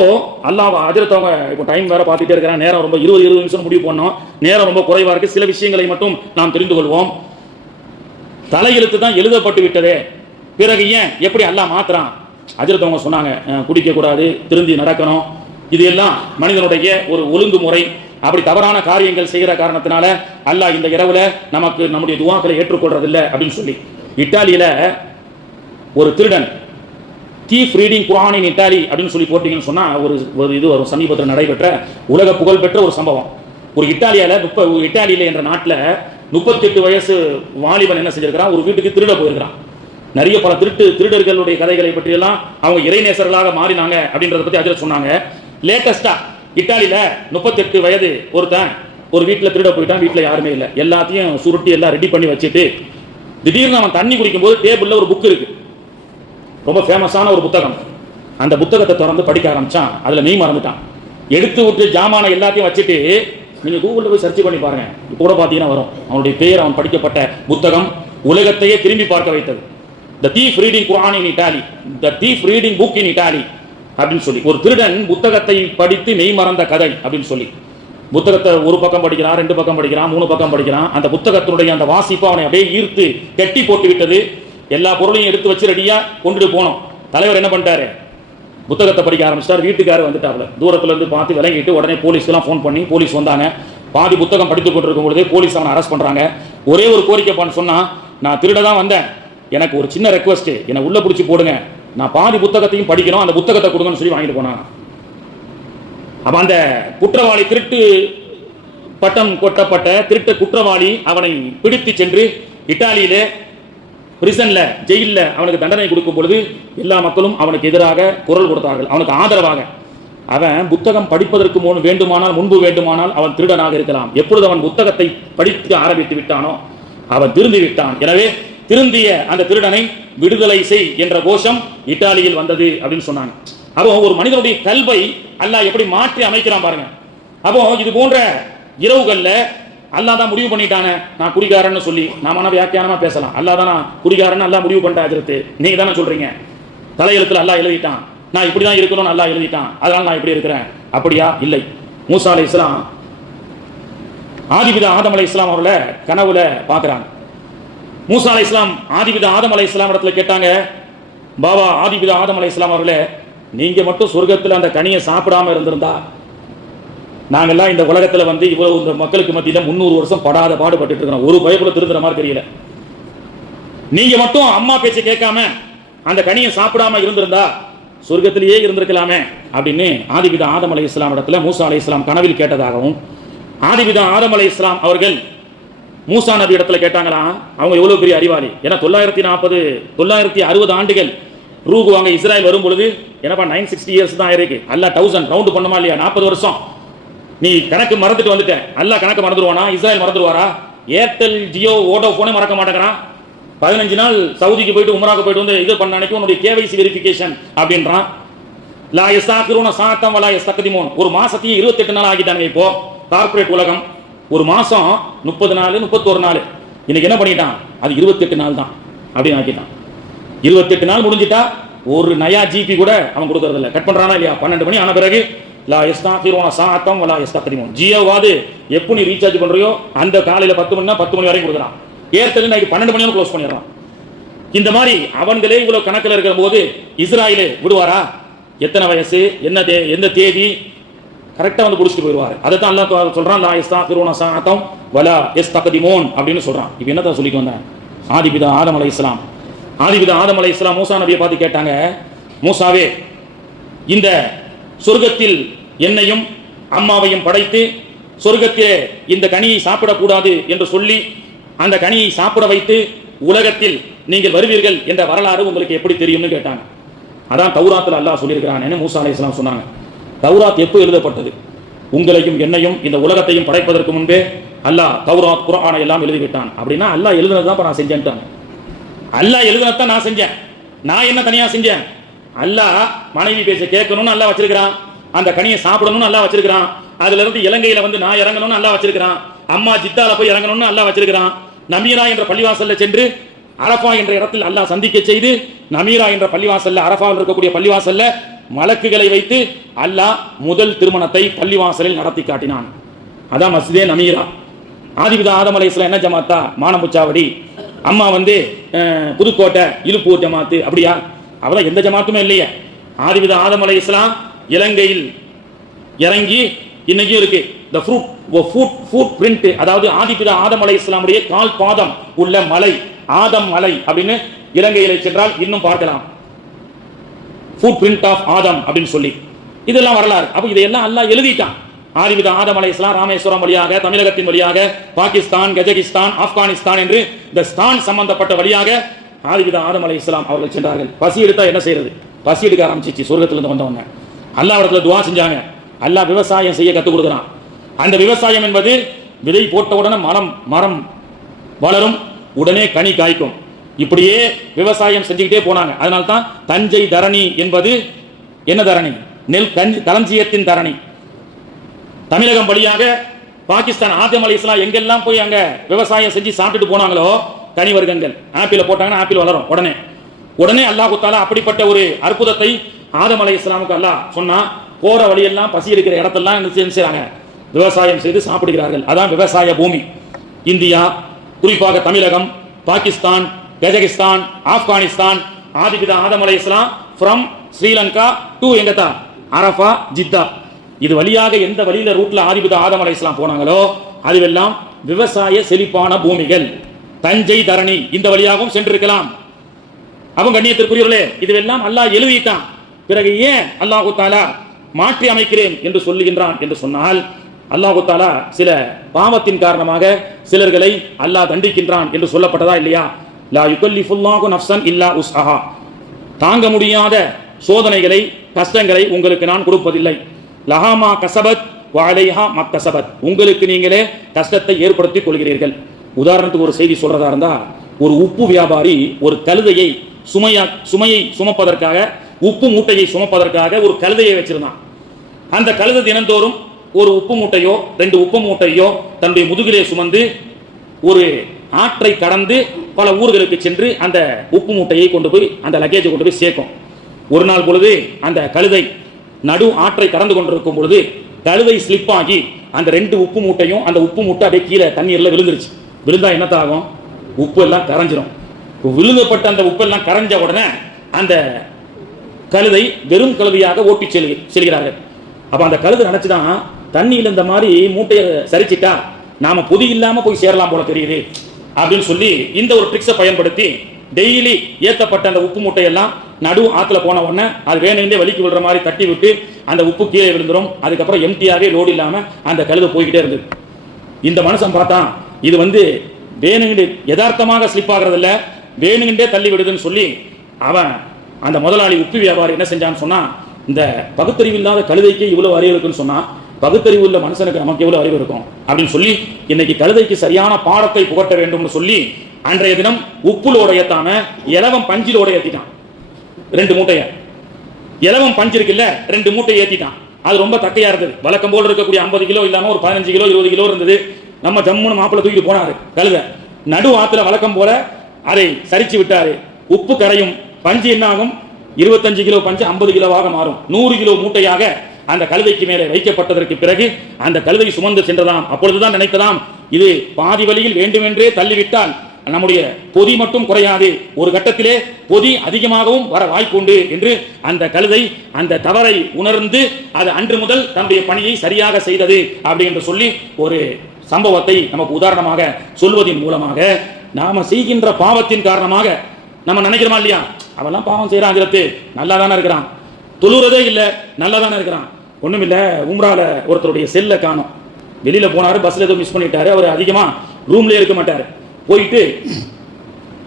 அல்லாஹ் அதிரத்தவங்க இப்போ டைம் வேற பார்த்துட்டே இருக்கிறான், நேரம் ரொம்ப 20 நிமிஷம் முடிவு பண்ணோம், நேரம் ரொம்ப குறைவா இருக்கு. சில விஷயங்களை மட்டும் நாம் தெரிந்து கொள்வோம். தலையெழுத்து தான் எழுதப்பட்டு விட்டதே, பிறகு ஏன் எப்படி அல்லாஹ் மாத்துறான்? அதிரத்தவங்க சொன்னாங்க, குடிக்க கூடாது, திருந்தி நடக்கணும், இது எல்லாம் மனிதனுடைய ஒரு ஒழுங்குமுறை. அப்படி தவறான காரியங்கள் செய்கிற காரணத்தினால அல்லாஹ் இந்த இரவுல நமக்கு நம்முடைய துஆக்களை ஏற்றுக்கொள்றதில்லை அப்படின்னு சொல்லி. இத்தாலியில ஒரு திருடன் தீஃப் ரீடிங் குர்ஆன் இன் இத்தாலி அப்படின்னு சொல்லி போட்டீங்கன்னு சொன்னா ஒரு இது வரும். சமீபத்தில் நடைபெற்ற உலக புகழ்பெற்ற ஒரு சம்பவம். ஒரு இத்தாலியில என்ற நாட்டில் 38 வயசு வாலிபன் என்ன செஞ்சிருக்கிறான், ஒரு வீட்டுக்கு திருட போயிருக்கிறான். நிறைய பல திருடர்களுடைய கதைகளை பற்றியெல்லாம் அவங்க இறைநேசர்களாக மாறினாங்க அப்படின்றத பத்தி அதில் சொன்னாங்க. லேட்டஸ்டா இத்தாலியில 38 வயது ஒருத்தன் ஒரு வீட்டில் திருட போயிட்டான். வீட்டில் யாருமே இல்லை, எல்லாத்தையும் சுருட்டி எல்லாம் ரெடி பண்ணி வச்சுட்டு திடீர்னு அவன் தண்ணி குடிக்கும் போது டேபிள்ல ஒரு புக் இருக்கு, ரொம்ப ஃபேமஸான ஒரு புத்தகம். அந்த புத்தகத்தை திறந்து படிக்க ஆரம்பிச்சான். அதுல மெய் மறந்துட்டான். எடுத்து விட்டு ஜாமான எல்லாத்தையும் வச்சுட்டு நீங்க கூகுள்ல போய் சர்ச் பண்ணி பாருங்க, இப்போ கூட பாத்தீங்கன்னா வரும் அவனுடைய பேர், அவன் படிக்கப்பட்ட புத்தகம் உலகத்தையே திரும்பி பார்க்க வைத்தது. த தீஃப் ரீடிங் குர்ஆன் இன் இட்டாலி, த தீஃப் ரீடிங் புக் இன் இட்டாலி அப்படின்னு சொல்லி. ஒரு திருடன் புத்தகத்தை படித்து மெய் மறந்த கதை அப்படின்னு சொல்லி. புத்தகத்தை ஒரு பக்கம் படிக்கிறான், 2 பக்கம் படிக்கிறான், 3 பக்கம் படிக்கிறான். அந்த புத்தகத்தினுடைய அந்த வாசிப்பு அவனை அப்படியே ஈர்த்து கெட்டி போட்டு விட்டது. எல்லா பொருளையும் எடுத்து வச்சு ரெடியா கொண்டுட்டு போனோம். தலைவர் என்ன பண்ணிட்டாரு, புத்தகத்தை படிக்க ஆரம்பிச்சிட்டார். வீட்டுக்காரர் வந்துட்டாப்ல, தூரத்துல இருந்து பார்த்து விளங்கிட்டு உடனே போலீஸ்க்கெல்லாம் ஃபோன் பண்ணி போலீஸ் வந்தாங்க. பாதி புத்தகம் படித்துக் கொண்டிருக்கும் பொழுது போலீஸ் அவனை அரெஸ்ட் பண்றாங்க. ஒரே ஒரு கோரிக்கைப்பான்னு சொன்னா, நான் திருட தான் வந்தேன், எனக்கு ஒரு சின்ன ரெக்வஸ்ட், என்னை உள்ள பிடிச்சி போடுங்க, நான் பாதி புத்தகத்தையும் படிக்கணும், அந்த புத்தகத்தை கொடுங்கன்னு சொல்லி வாங்கிட்டு போனாங்க. அப்ப அந்த குற்றவாளி, திருட்டு பட்டம் கொட்டப்பட்ட திருட்டு குற்றவாளி, அவனை பிடித்து சென்று இத்தாலியிலே பிரிசன்ல, ஜெயில அவனுக்கு தண்டனை கொடுக்கும் பொழுது எல்லா மக்களும் அவனுக்கு எதிராக குரல் கொடுத்தார்கள், அவனுக்கு ஆதரவாக. அவன் புத்தகம் படிப்பதற்கு முன்பு வேண்டுமானால் அவன் திருடனாக இருக்கலாம். எப்பொழுது அவன் புத்தகத்தை படித்து ஆரம்பித்து விட்டானோ அவன் திருந்தி விட்டான். எனவே திருந்திய அந்த திருடனை விடுதலை செய் என்ற கோஷம் இத்தாலியில் வந்தது அப்படின்னு சொன்னாங்க. அப்போ ஒரு மனிதனுடைய கல்வை அல்லாஹ் எப்படி மாற்றி அமைக்கிறான் பாருங்க. அப்போ இது போன்ற இரவுகள்ல அல்லாஹ் தான் முடிவு பண்ணிட்டானே நான் குடிகாரன்னு சொல்லி நாம வியாக்கியானமா பேசலாம். அல்லாஹ் தான் நான் குடிகாரன்னு அல்லாஹ் முடிவு பண்ணிட்டு நீங்க தானே சொல்றீங்க, தலையெழுத்துல அல்லாஹ் எழுதிட்டான், நான் இப்படிதான் இருக்கணும்னு அல்லாஹ் எழுதிட்டான், அதனால நான் இப்படி இருக்கிறேன். அப்படியா? இல்லை. மூசா அலைஹிஸ்ஸலாம் ஆதிபிதா ஆதம் அலைஹிஸ்ஸலாம் அவர்களை கனவுல பார்க்கறாங்க. மூசா அலைஹிஸ்ஸலாம் ஆதிபிதா ஆதம் அலைஹிஸ்ஸலாம் இடத்துல கேட்டாங்க, பாபா ஆதிபிதா ஆதம் அலைஹிஸ்ஸலாம் அவர்களே, நீங்க மட்டும் சொர்க்கத்தில் அந்த கனியை சாப்பிடாம இருந்திருந்தா நாங்கெல்லாம் இந்த உலகத்துல வந்து இவ்வளவு இந்த மக்களுக்கு மத்தியில 300 வருஷம் படாத பாடுபட்டு இருக்கிறோம், ஒரு பயப்புல திருந்துற மாதிரி தெரியல. நீங்க மட்டும் அம்மா பேச்சை கேட்காம அந்த கனியை சாப்பிடாம இருந்திருந்தா சொர்க்கத்திலேயே இருந்திருக்கலாமே அப்படின்னு ஆதிபிதா ஆதம் அலைஹிஸ்ஸலாம் இடத்துல மூசா அலைஹிஸ்ஸலாம் கனவில் கேட்டதாகவும், ஆதிபிதா ஆதம் அலைஹிஸ்ஸலாம் அவர்கள் மூசா நபி இடத்துல கேட்டாங்களா, அவங்க எவ்வளவு பெரிய அறிவாளி. ஏன்னா 960 ஆண்டுகள் ரூகு வாங்க இஸ்ராயல் வரும் பொழுது என்னப்பா 960 இயர்ஸ் தான் இருக்கு. அல்ல 1000 ரவுண்ட் பண்ணுமா இல்லையா? 40 வருஷம் நீ கணக்கு மறந்துட்டு வந்துட்ட. அல்ல கணக்கு மறந்துடுவானா? இஸ்ராயல் மறந்துடுவாரா? ஏர்டெல், ஜியோ, வோடோஃபோனே மறக்க மாட்டேங்கிறான். 15 நாள் சவுதிக்கு போயிட்டு உம்ராக்கு போயிட்டு வந்து இது பண்ண அன்னைக்கு உன்னுடைய கேவைசி வெரிஃபிகேஷன் அப்படின்றான். லா யஸ்தாகிருன சாத்தம் வலா யஸ்தக்திமூன். ஒரு மாசத்தையே 28 நாள் ஆகிட்டாங்க. இப்போ கார்ப்பரேட் உலகம் ஒரு மாசம் 30 நாள் 31 நாள், இன்னைக்கு என்ன பண்ணிட்டான்? அது 28 நாள் தான் அப்படின்னு ஆக்கிட்டான். 28 நாள் முடிஞ்சிட்டா ஒரு நயா ஜிபி கூட அவன் கொடுக்கறது இல்லை. கட் பண்றானா இல்லையா? 12 மணி ஆன பிறகு லா யஸ்தாகிருன சாத்தம் வலா யஸ்தக்திமூன். ஜியோவாது எப்போ நீ ரீசார்ஜ் பண்றியோ அந்த காலையில 10 மணினா 10 மணி வரைக்கும் கொடுக்குறான். ஏர்டெல் நைட்டு 12 மணி க்ளோஸ் பண்ணிடுறான். இந்த மாதிரி அவங்களே இவ்வளவு கணக்கில் இருக்கிற போது இஸ்ராயல் விடுவாரா? எத்தனை வயசு, எந்த தேதி கரெக்டா வந்து புடிச்சிட்டு போயிடுவாரு. அதை தான் அல்லாஹ் சொல்றான், லா யஸ்தாகிருன சாத்தம் வலா யஸ்தக்திமூன் அப்படின்னு சொல்றான். இப்போ என்னதான் சொல்லிட்டு வந்தேன்? ஆதிபிதா ஆதம் அலைஹிஸ்ஸலாம் மூசா நபியை பார்த்து கேட்டாங்க, மூசாவே, இந்த சொர்க்கத்தில் என்னையும் அம்மாவையும் படைத்து சொர்க்கத்திலே இந்த கனியை சாப்பிடக்கூடாது என்று சொல்லி அந்த கனியை சாப்பிட வைத்து உலகத்தில் நீங்கள் வருவீர்கள் என்ற வரலாறு உங்களுக்கு எப்படி தெரியும்னு கேட்டாங்க. அதான் தௌராத்தில் அல்லாஹ் சொல்லியிருக்கிறான் மூசா அலைஹிஸ்ஸலாம் சொன்னாங்க. தௌராத் எப்போ எழுதப்பட்டது? உங்களையும் என்னையும் இந்த உலகத்தையும் படைப்பதற்கு முன்பே அல்லாஹ் தௌராத் குர்ஆனை எல்லாம் எழுதிவிட்டான். அப்படின்னா அல்லாஹ் எழுதுனதுதான் நான் செஞ்சேன்ட்டாங்க. அல்லாஹ் எழுதுனதான் நான் செஞ்சேன். நான் என்ன தனியா செஞ்சேன்? அல்லாஹ் மனைவி பேச கேட்கணும்னு அல்லாஹ் வச்சிருக்கிறான், அந்த கனியை சாப்பிடணும்னு அல்லாஹ் வச்சிருக்கிறான், அதுல இருந்து இலங்கையில வந்து நான் இறங்கணும்னு அல்லாஹ் வச்சிருக்கிறான், அம்மா ஜித்தால போய் இறங்கணும்னு அல்லாஹ் வச்சிருக்கிறான், நமீரா என்ற பள்ளிவாசல்ல சென்று அரஃபா என்ற இடத்தில் அல்லாஹ் சந்திக்க செய்து நமீரா என்ற பள்ளிவாசல்ல, அரஃபாவில் இருக்கக்கூடிய பள்ளிவாசல்ல மலக்குகளை வைத்து அல்லாஹ் முதல் திருமணத்தை பள்ளிவாசலில் நடத்தி காட்டினான். அதான் மஸ்ஜிதே நமீரா. ஆதிபிதா ஆதம் அலைஹிஸ்ஸலாம் என்ன ஜமாத்தா? மானமுச்சாவடி. அம்மா வந்து புதுக்கோட்டை இலுப்பூர் ஜமாத்து. அப்படியா? அவதான் எந்த ஜமாத்துமே இல்லையே. ஆதிபிதா ஆதம் அலைஹிஸ்ஸலாம் இலங்கையில் இறங்கி இன்னைக்கும் இருக்கு. the foot print, அதாவது ஆதிபிதா ஆதம் அலைஹிஸ்ஸலாமுடைய கால் பாதம் உள்ள மலை ஆதம் மலை அப்படின்னு இலங்கையில் சென்றால் இன்னும் பார்க்கலாம். ஃபுட் பிரிண்ட் ஆஃப் ஆதம் அப்படின்னு சொல்லி இதெல்லாம் வரலாறு. அப்ப இதையெல்லாம் அல்லாஹ் எழுதிட்டான். ஆதிபிதா ஆதம் அலைஹிஸ்ஸலாம் ராமேஸ்வரம் வழியாக, தமிழகத்தின் வழியாக, பாகிஸ்தான், கஜகிஸ்தான், ஆப்கானிஸ்தான் என்று இந்த ஸ்தான் சம்பந்தப்பட்ட வழியாக ஆதிபிதா ஆதம் அலைஹிஸ்ஸலாம் அவர்கள் சென்றார்கள். பசி எடுத்தா என்ன செய்யறது? பசி எடுக்க ஆரம்பிச்சிச்சு. சொர்க்கத்திலிருந்து வந்தவங்க அல்லாஹ் இடத்துல துவா செஞ்சாங்க. அல்லாஹ் விவசாயம் செய்ய கற்றுக் கொடுக்குறான். அந்த விவசாயம் என்பது விதை போட்ட உடனே மரம் வளரும், உடனே கனி காய்க்கும். இப்படியே விவசாயம் செஞ்சுக்கிட்டே போனாங்க. அதனால தான் தஞ்சை தரணி என்பது என்ன தரணி? நெல் களஞ்சியத்தின் தரணி. தமிழகம் வழியாக பாகிஸ்தான் ஆதம் அலைஹிஸ்ஸலாம் எங்கெல்லாம் போய் அங்க விவசாயம் செஞ்சு சாப்பிட்டுட்டு போனாங்களோ கனி வர்க்கங்கள், ஆப்பிள் போட்டாங்கன்னா ஆப்பிள் வளரும் உடனே அல்லாஹ் தஆலா அப்படிப்பட்ட ஒரு அற்புதத்தை ஆதம் அலைஹிஸ்ஸலாமுக்கு அல்லாஹ் சொன்னா, போற வழியெல்லாம் பசி இருக்கிற இடத்தெல்லாம் என்ன செய்றாங்க? விவசாயம் செய்து சாப்பிடுகிறார்கள். அதான் விவசாய பூமி. இந்தியா, குறிப்பாக தமிழகம், பாகிஸ்தான், கஜகிஸ்தான், ஆப்கானிஸ்தான், ஆதிபிதா ஆதம் அலைஹிஸ்ஸலாம் ஃப்ரம் ஸ்ரீலங்கா டு எங்கத்தா அரஃபா, ஜித்தா. இது வழியாக எந்த வழியில ரூட்ல ஆதிபிதா ஆதம் அலைஹிஸ்ஸலாம் போனாங்களோ அதுவெல்லாம் விவசாய செழிப்பான பூமிகள். தஞ்சை, தரணி இந்த வழியாகவும் சென்றிருக்கலாம். அவன் கண்ணியத்திற்குரியவர்களே, இதுவெல்லாம் அல்லாஹ் எழுதிட்டான். பிறகு ஏன் அல்லாஹு தஆலா மாற்றி அமைக்கிறேன் என்று சொல்லுகின்றான் என்று சொன்னால், அல்லாஹு தஆலா சில பாவத்தின் காரணமாக சிலர்களை அல்லாஹ் தண்டிக்கின்றான் என்று சொல்லப்பட்டதா இல்லையா? லா யுகல்லிஃபுல்லாஹு நஃப்ஸன் இல்லா உஸ்அஹா. தாங்க முடியாத சோதனைகளை, கஷ்டங்களை உங்களுக்கு நான் கொடுப்பதில்லை. லஹாமா கஸபத் வ அலைஹா மக்தஸபத். உங்களுக்கு நீங்களே கஷ்டத்தை ஏற்படுத்திக் கொள்கிறீர்கள். உதாரணத்துக்கு ஒரு செய்தி சொல்றதா இருந்தா, ஒரு உப்பு வியாபாரி ஒரு கழுதையை சுமையை சுமப்பதற்காக, உப்பு மூட்டையை சுமப்பதற்காக ஒரு கழுதையை வச்சிருந்தான். அந்த கழுதை தினந்தோறும் ஒரு உப்பு மூட்டையோ 2 உப்பு மூட்டையோ தன்னுடைய முதுகிலே சுமந்து ஒரு ஆற்றை கடந்து பல ஊர்களுக்கு சென்று அந்த உப்பு மூட்டையை கொண்டு போய், அந்த லக்கேஜை கொண்டு போய் சேர்க்கும். ஒரு நாள் பொழுது அந்த கழுதை நடு ஆற்றை கடந்து கொண்டிருக்கும் பொழுது கழுதை ஸ்லிப் ஆகி அந்த 2 உப்பு மூட்டையும், அந்த உப்பு மூட்டை அப்படியே கீழே தண்ணீர்ல விழுந்துருச்சு. விழுந்தா என்னத்தாகும்? உப்பு எல்லாம் கரைஞ்சிரும். விழுந்தப்பட்ட அந்த உப்பெல்லாம் கரைஞ்ச உடனே அந்த கழுதை வெறும் கழுதையாக ஓட்டி செல்கிறார்கள். அப்ப அந்த கழுதை நினைச்சுதான், தண்ணியில் இந்த மாதிரி மூட்டையை சரிச்சிட்டா நாம பொதி இல்லாம போய் சேரலாம் போல தெரியுது அப்படின்னு சொல்லி இந்த ஒரு ட்ரிக்ஸை பயன்படுத்தி டெய்லி ஏத்தப்பட்ட அந்த உப்பு மூட்டையெல்லாம் நடு ஆத்துல போன உடனே அது வேணுண்டே வலிக்கு விடுற மாதிரி தட்டி விட்டு அந்த உப்பு கீழே விழுந்துரும். அதுக்கப்புறம் எம்டியாவே லோடு இல்லாம அந்த கழுதை போய்கிட்டே இருந்தது. இந்த மனுஷன் பார்த்தான், இது வேணுங்கிட்டு யதார்த்தமாக ஸ்லிப் ஆகிறது இல்ல, வேணுங்கிட்டே தள்ளி விடுதுன்னு சொல்லி அவன் அந்த முதலாளி உப்பு வியாபாரி என்ன செஞ்சான்னு சொன்னா, இந்த பகுத்தறிவு இல்லாத கழுதைக்கு இவ்வளவு அறிவு இருக்குன்னு சொன்னா, பகுத்தறிவு உள்ள மனுஷனுக்கு நமக்கு எவ்வளவு அறிவு இருக்கும் அப்படின்னு சொல்லி இன்னைக்கு கழுதைக்கு சரியான பாடத்தை புகட்ட வேண்டும்னு சொல்லி அன்றைய தினம் உப்புலோட ஏத்தாம இலவம் பஞ்சிலோட ஏத்திட்டான். 2 மூட்டைய இலவம் பஞ்சு இருக்குல்ல, 2 மூட்டையை ஏத்திட்டான். அது ரொம்ப தக்கையா இருந்தது. வழக்கம் போல இருக்கக்கூடிய 50 கிலோ இல்லாம ஒரு 15 கிலோ 20 கிலோ இருந்தது. நம்ம ஜம்முன்னு மாப்பிளை தூக்கிட்டு போனாரு. கழுதை நடு ஆத்துல வழக்கம் போல அதை சரிச்சு விட்டாரு. உப்பு கரையும், பஞ்சு என்ன ஆகும்? 25 கிலோ பஞ்சு 50 கிலோவாக மாறும். 100 கிலோ மூட்டையாக அந்த கழுதைக்கு மேலே வைக்கப்பட்டதற்கு பிறகு அந்த கழுதை சுமந்து சென்றதாம். அப்பொழுதுதான் நினைத்ததாம், இது பாதி வழியில் வேண்டுமென்றே தள்ளிவிட்டால் நம்முடைய பொதி மட்டும் குறையாது, ஒரு கட்டத்திலே பொதி அதிகமாகவும் வர வாய்ப்புண்டு என்று அந்த கழுதை அந்த தவறை உணர்ந்து அது அன்று முதல் தன்னுடைய பணியை சரியாக செய்தது அப்படி என்று சொல்லி ஒரு சம்பவத்தை நமக்கு உதாரணமாக சொல்வதன் மூலமாக நாம செய்கின்ற பாவத்தின் காரணமாக நம்ம நினைக்கிறோமா இல்லையா, அவெல்லாம் பாவம் செய்யறான், நல்லா தானே இருக்கிறான், தொழுறதே இல்லை, நல்லா தானே இருக்கிறான், ஒண்ணும் இல்ல, உம்ரால ஒருத்தருடைய செல்ல காணும், வெளியில போனாரு, பஸ்ல ஏதோ மிஸ் பண்ணிட்டாரு, அவர் அதிகமா ரூம்லயே இருக்க மாட்டாரு, போயிட்டு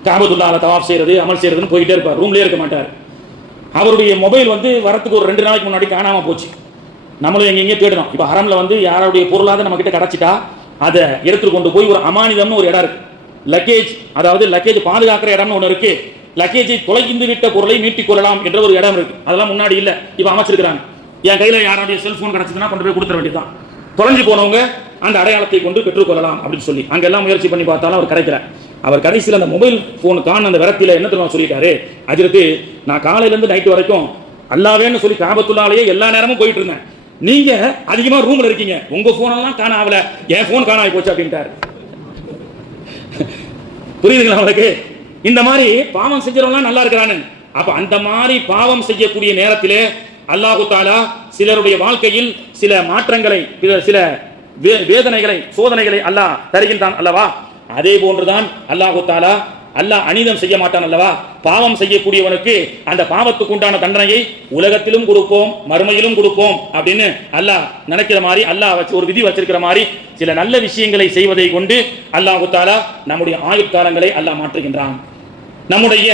காபத்துல்லாஹ்ல தவாஃப் செய்யறது அமல் செய்யறதுன்னு போயிட்டே இருப்பார், ரூம்லயே இருக்க மாட்டார். அவருடைய மொபைல் வரத்துக்கு ஒரு 2 நாளைக்கு முன்னாடி காணாம போச்சு. நம்மளும் எங்கெங்கே தேடணும். இப்ப ஹரம்ல யாருடைய பொருளாத நம்ம கிட்ட கிடைச்சிட்டா அதை எடுத்துட்டு கொண்டு போய் ஒரு அமானிதம்னு ஒரு இடம் இருக்கு, லக்கேஜ், அதாவது லக்கேஜ் பாதுகாக்கிற இடம்னு ஒன்று இருக்கு. லக்கேஜை தொலைந்து விட்ட பொருளை மீட்டிக் கொள்ளலாம் என்ற ஒரு இடம் இருக்கு. அதெல்லாம் முன்னாடி இல்ல, இப்ப அமைச்சிருக்காங்க. என் கையில யாருடைய செல்போன் கிடைச்சதுன்னா கொண்டு போய் கொடுத்துட வேண்டியதான். தொலைஞ்சு போனவங்க அந்த அடையாளத்தை கொண்டு பெற்றுக்கொள்ளலாம் அப்படின்னு சொல்லி அங்கெல்லாம் முயற்சி பண்ணி பார்த்தாலும் அவர் கிடைக்கல. அவர் கடைசியில் அந்த மொபைல் போனுக்கான அந்த விரத்தில என்ன தெரியுமா சொல்லிட்டாரு, அஜிரத்து, நான் காலையில இருந்து நைட்டு வரைக்கும் அல்லாவேன்னு சொல்லி காபத்துல்லாலேயே எல்லா நேரமும் போயிட்டு இருந்தேன், நீங்க அதிகமா ரூம்ல இருக்கீங்க, உங்க போனெல்லாம் காண ஆகல, என் போன் காண ஆகி போச்சு அப்படின்ட்டாரு. புரியுதுங்களா உங்களுக்கு? இந்த மாதிரி பாவம் செஞ்சவங்க நல்லா இருக்கிறான்னு. அப்ப அந்த மாதிரி பாவம் செய்யக்கூடிய நேரத்திலே அல்லாஹு தஆலா சிலருடைய வாழ்க்கையில் சில மாற்றங்களை, சில வேதனைகளை, சோதனைகளை அல்லாஹ் தருகின்றான் அல்லவா? அதே போன்றுதான் அல்லாஹு தஆலா அல்லாஹ் அநீதம் செய்ய மாட்டான் அல்லவா? பாவம் செய்யக்கூடியவனுக்கு அந்த பாவத்துக்கு உண்டான தண்டனையை உலகத்திலும் கொடுப்போம், மறுமையிலும் கொடுப்போம் அப்படின்னு அல்லாஹ் நினைக்கிற மாதிரி, அல்லாஹ் ஒரு விதி வச்சிருக்கிற மாதிரி சில நல்ல விஷயங்களை செய்வதை கொண்டு அல்லாஹு தஆலா நம்முடைய ஆயுட்காலங்களை அல்லாஹ் மாற்றுகின்றான், நம்முடைய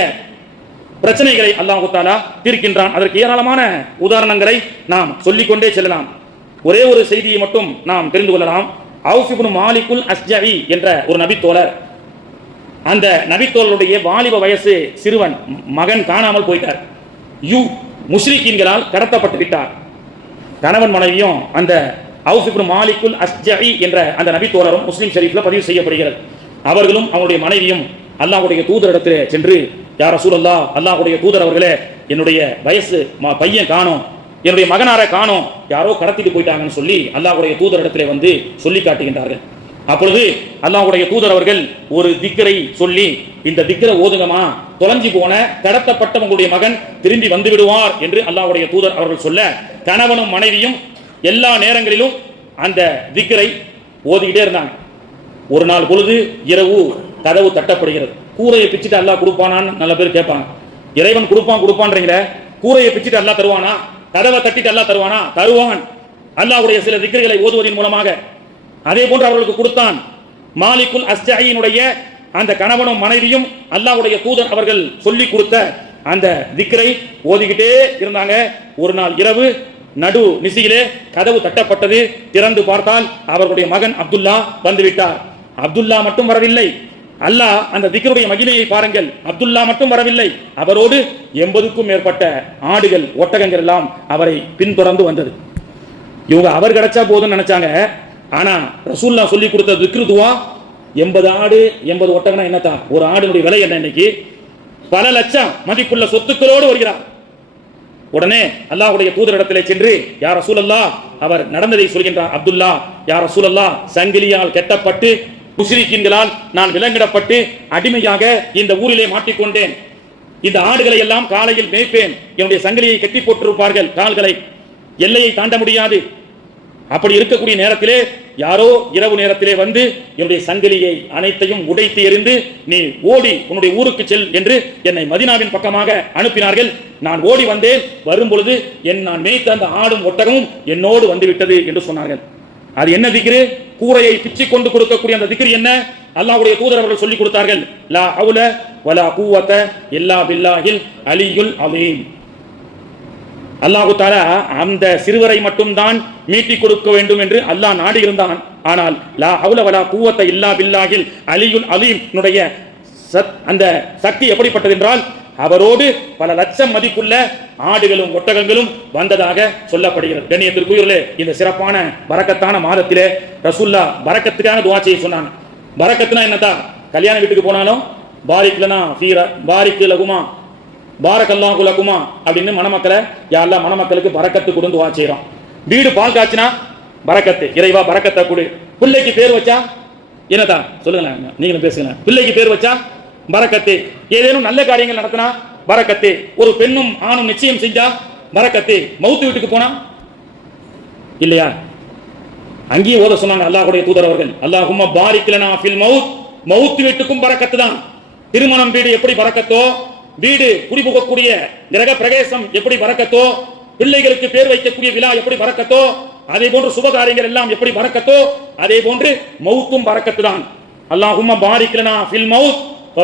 பிரச்சனைகளை அல்லாஹு தஆலா தீர்க்கின்றான். அதற்கு ஏராளமான உதாரணங்களை நாம் சொல்லிக்கொண்டே செல்லலாம். ஒரே ஒரு செய்தியை மட்டும் நாம் தெரிந்து கொள்ளலாம். அவுஃப் இப்னு மாலிக்குல் அஸ்ஜஇ என்ற ஒரு நபித்தோழர், அந்த நபித்தோழருடைய வாலிப வயசு சிறுவன் மகன் காணாமல் போயிட்டார். முஷ்ரிக்கீன்களால் கடத்தப்பட்டு விட்டார். கணவன் மனைவியும் அந்த அவுஃப் இப்னு மாலிக்குல் அஸ்ஜஇ என்ற அந்த நபித்தோழரும் முஸ்லிம் ஷரீஃப்ல பதிவு செய்யப்படுகிறது. அவர்களும் அவருடைய மனைவியும் அல்லாஹ்வுடைய தூதரிடத்திலே சென்று, யா ரசூலல்லாஹ், அல்லாஹ்வுடைய தூதர் அவர்களே, என்னுடைய வயசு பையன் காணோம், என்னுடைய மகனார காணோம், யாரோ கடத்திட்டு போயிட்டாங்கன்னு சொல்லி அல்லாஹ்வுடைய தூதரிடத்திலே சொல்லி காட்டுகின்றார்கள். அப்பொழுது அல்லாஹ்வுடைய தூதர் அவர்கள் ஒரு திக்ரை சொல்லி, இந்த திக்ரை ஓதுங்கமா, தொலைஞ்சி போன கடத்தப்பட்ட உங்களுடைய மகன் திரும்பி வந்து விடுவார் என்று அல்லாஹ்வுடைய தூதர் அவர்கள் சொல்ல, கணவனும் மனைவியும் எல்லா நேரங்களிலும் அந்த திக்ரை ஓதிக்கிட்டே இருந்தாங்க. ஒரு நாள் பொழுது இரவு கதவு தட்டப்படுகிறது. கூரையை பிச்சுட்டு அல்லாஹ் கொடுப்பானான்னு நல்ல பேர் கேட்பாங்க. இறைவன் கொடுப்பான்றீங்களே, கூரையை பிச்சுட்டு அல்லாஹ் தருவானா? கதவை தட்டிட்டு அல்லாஹ் தருவானா? தருவான். அல்லாஹ்வுடைய சில திக்ர்களை ஓதுவதன் மூலமாக. அதே போன்று அவர்களுக்கு கொடுத்தான். மாலிகுல் அஸ்ஜாயினுடைய அந்த கணவனும் மனைவியும் அல்லாஹ்வுடைய தூதர் அவர்கள் சொல்லி கொடுத்த அந்த திக்ரை ஓதிக்கிட்டே இருந்தாங்க. ஒரு நாள் இரவு நடு நிசியிலே கதவு தட்டப்பட்டது. திறந்து பார்த்தால் அவர்களுடைய மகன் அப்துல்லா வந்துவிட்டார். அப்துல்லா மட்டும் வரவில்லை. அல்லாஹ் அந்த திக்ருடைய மகிமையை பாருங்கள். அப்துல்லா மட்டும் வரவில்லை, அவரோடு 80க்கும் மேற்பட்ட ஆடுகள் ஒட்டகங்கள் எல்லாம் அவரை பின்தொடர்ந்து வந்தது. இவங்க அவர் கிடைச்சா போதும்னு நினைச்சாங்க. ஆனா ரசூலுல்லாஹ் சொல்லி கொடுத்த திக்ரு துவா 80 ஆடு 80 ஒட்டகம்னா என்னதான்? ஒரு ஆடுனுடைய விலை என்ன? இன்னைக்கு பல லட்சம் மதிப்புள்ள சொத்துக்களோடு வருகிறார். உடனே அல்லாஹ்வுடைய தூதரிடத்திலே சென்று யா ரசூலல்லாஹ், அவர் நடந்ததை சொல்கின்றார். அப்துல்லா, யா ரசூலல்லாஹ், சங்கிலியால் கெட்டப்பட்டு முஸ்ரிக்கீன்களால் நான் விலங்கிடப்பட்டு அடிமையாக இந்த ஊரிலே மாட்டிக்கொண்டேன். இந்த ஆடுகளை எல்லாம் காலையில் மேய்ப்பேன். என்னுடைய சங்கிலியை கட்டி போட்டிருப்பார்கள், கால்களை எல்லையை தாண்ட முடியாது. அப்படி இருக்கக்கூடிய நேரத்திலே யாரோ இரவு நேரத்திலே வந்து என்னுடைய சங்கிலியை அனைத்தையும் உடைத்து எறிந்து நீ ஓடி உன்னுடைய ஊருக்கு செல் என்று என்னை மதீனாவின் பக்கமாக அனுப்பினார்கள். நான் ஓடி வந்தேன். வரும் பொழுது நான் மேய்த்த அந்த ஆடும் ஒட்டகமும் என்னோடு வந்துவிட்டது என்று சொன்னார்கள். அது என்ன திக்ரு? கூரையை பிச்சு கொண்டு கொடுக்கக்கூடிய அந்த திக்ரு என்ன? அல்லாஹ்வுடைய தூதர் அவர்கள் சொல்லிக் கொடுத்தார்கள். லா ஹவுல வலா குவத இல்லா பில்லாஹில் அலியுல் அலீம். அல்லாஹ் தஆலா அந்த சிறுவரை மட்டும்தான் மீட்டி கொடுக்க வேண்டும் என்று அல்லாஹ் நாடி இருந்தான். ஆனால் லா ஹவுல வலா குவத இல்லா பில்லாஹில் அலியுல் அலீம் அந்த சக்தி எப்படிப்பட்டது என்றால் அவரோடு பல லட்சம் மதிப்புள்ள ஆடுகளும் ஒட்டகங்களும் வந்ததாக சொல்லப்படுகிறது. கண்ணியத்திற்குரியவர்களே, இந்த சிறப்பான பரக்கத்தான மாதத்திலே ரசூலுல்லாஹ் பரக்கத்துக்கான துஆ செய்ய சொன்னாங்க. பரக்கத்துனா என்னதா? கல்யாண வீட்டுக்கு போனாலும் பாரிக்லனா ஃபீரா பாரிக் லகுமா பாரக்கல்லாஹு லகுமா அப்படின்னு மணமக்களை யா அல்லாஹ் மணமக்களுக்கு பரக்கத்து கொடுத்து துஆ செய்றோம். வீடு பால் காய்ச்சினா பரக்கத்து, இறைவா பரக்கத்தை கொடு. பிள்ளைக்கு பேர் வச்சா என்னதா? சொல்லுங்களேன், நீங்களும் பேசுங்க. பிள்ளைக்கு பேர் வச்சா பரக்கத்து. ஏதேனும் நல்ல காரியங்கள் நடத்தினா பரக்கத்து. ஒரு பெண்ணும் ஆணும் நிச்சயம் செஞ்சா பரக்கத்து. மவுத்து வீட்டுக்கு போனா இல்லையா? அங்கேயும் ஓத சொன்னாங்க அல்லாஹ்வுடைய தூதர் அவர்கள். அல்லாஹும்ம பாரிக் லனா ஃபில் மவுத். மவுத்து வீட்டுக்கும் பரக்கத்து தான். திருமணம் வீடு எப்படி பரக்கத்தோ, வீடு குடிபுகக்கூடிய கிரக பிரவேசம் எப்படி பரக்கத்தோ, பிள்ளைகளுக்கு பேர் வைக்கக்கூடிய விழா எப்படி பரக்கத்தோ, அதே போன்று சுபகாரியங்கள் எல்லாம் எப்படி பரக்கத்தோ, அதே போன்று மவுத்தும் பரக்கத்து தான். அல்லாஹும்ம பாரிக் லனா ஃபில் மவுத்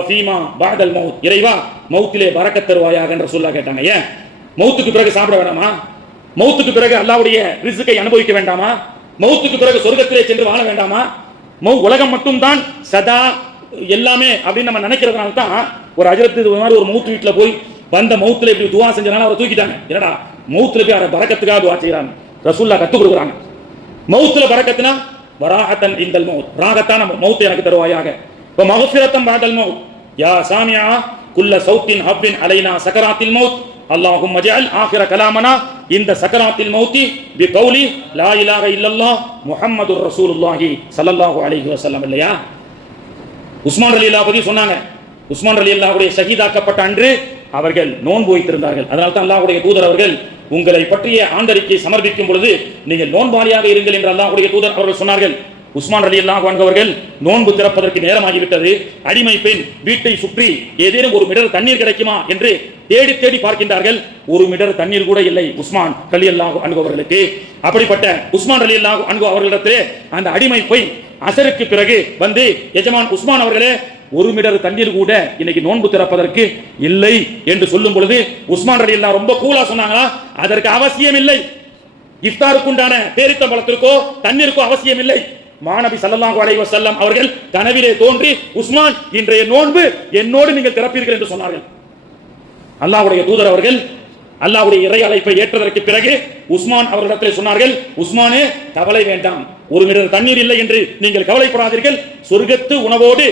ஃபீமா பஅதல் மவுத். இறைவா மவுத்திலே பரக்கத் தருவாயாக என்று ரசூலுல்லாஹ் கேட்டாங்க. ஏன்? மவுத்துக்கு பிறகு சாப்பிட வேண்டாமா? மவுத்துக்கு பிறகு அல்லாஹ்வுடைய ரிஸ்கை அனுபவிக்க வேண்டாமா? மவுத்துக்கு பிறகு சொர்க்கத்திலே சென்று வாழ வேண்டாமா? உலகம் மட்டும் தான் சதா எல்லாமே அப்படின்னு நம்ம நினைக்கிறதுனால தான் ஒரு அஜரத்து இது மாதிரி ஒரு மவுத்து வீட்டில் போய் வந்த மவுத்துல இப்படி துவா செஞ்சனால அவரை தூக்கிட்டாங்க. என்னடா மவுத்துல போய் அவரை பரக்கத்துக்காக துவா செய்யறாங்க. ரசூலுல்லாஹ் கத்துக் கொடுக்குறாங்க. மவுத்துல பரக்கத்துனா வராஹத்தன் இந்தல் மவுத், ராகத்தான மவுத்தை எனக்கு தருவாயாக. இப்ப மக்ஃபிரத்தன் பஅதல் மவுத். யா சாமியா குல்ல சௌத்தின் ஹப்பின் அலைனா சக்கராத்தில் மவுத். அல்லாஹும்ம ஜஅல் ஆகிர கலாமனா இந்த சக்கராத்தில் மௌத்தி பி கௌலி லா இலாஹ இல்லல்லாஹ் முஹம்மதுர் ரசூலுல்லாஹி ஸல்லல்லாஹு அலைஹி வஸல்லம். இல்லையா? உஸ்மான் ரலியல்லாஹு பத்தி சொன்னாங்க. உஸ்மான் ரலியல்லாஹுடைய ஷஹீதாக்கப்பட்ட அன்று அவர்கள் நோன்பு வைத்திருந்தார்கள். அதனால தான் அல்லாஹ்வுடைய தூதர் அவர்கள் உங்களை பற்றிய ஆண்டறிக்கை சமர்ப்பிக்கும் பொழுது நீங்கள் நோன்பாளியாக இருங்கள் என்று அல்லாஹ்வுடைய தூதர் அவர்கள் சொன்னார்கள். உஸ்மான் ரலியல்லாஹு அன்ஹு அவர்கள் நோன்பு திறப்பதற்கு நேரமாகிவிட்டது. அடிமை பெண் வீட்டை சுற்றி ஏதேனும் ஒரு மிடர் தண்ணீர் கிடைக்குமா என்று தேடி தேடி பார்க்கின்றார்கள். ஒரு மிடர் தண்ணீர் கூட இல்லை உஸ்மான் ரலியல்லாஹு அன்ஹு அவர்களுக்கு. அப்படிப்பட்ட உஸ்மான் ரலியல்லாஹு அன்ஹு அவர்களிடத்திலே அந்த அடிமை பெண் அசருக்கு பிறகு வந்து எஜமான் உஸ்மான் அவர்களே, ஒரு மிடர் தண்ணீர் கூட இன்னைக்கு நோன்பு திறப்பதற்கு இல்லை என்று சொல்லும் பொழுது உஸ்மான் ரலியல்லாஹு ரொம்ப கூலா சொன்னாங்களா, அதற்கு அவசியம் இல்லை. இஃப்தாருக்குண்டான பேரித்தம்பழத்திற்கோ தண்ணீருக்கோ அவசியம் இல்லை. மாநபி ஸல்லல்லாஹு அலைஹி வஸல்லம் அவர்கள் கனவிலே தோன்றி உஸ்மான் இன்றைய நோன்பு என்னோடு நீங்கள் திறப்பீர்கள் என்று சொன்னார்கள். அல்லாஹ்வுடைய தூதர் அவர்கள் அல்லாஹ்வுடைய இறை அழைப்பை ஏற்றதற்கு பிறகு உஸ்மான் அவர்களிடத்தில் சொன்னார்கள், உஸ்மானே கவலை வேண்டாம், ஒரு மிடர் தண்ணீர் இல்லை என்று நீங்கள் கவலைப்படாதீர்கள், சொர்க்கத்து உணவோடு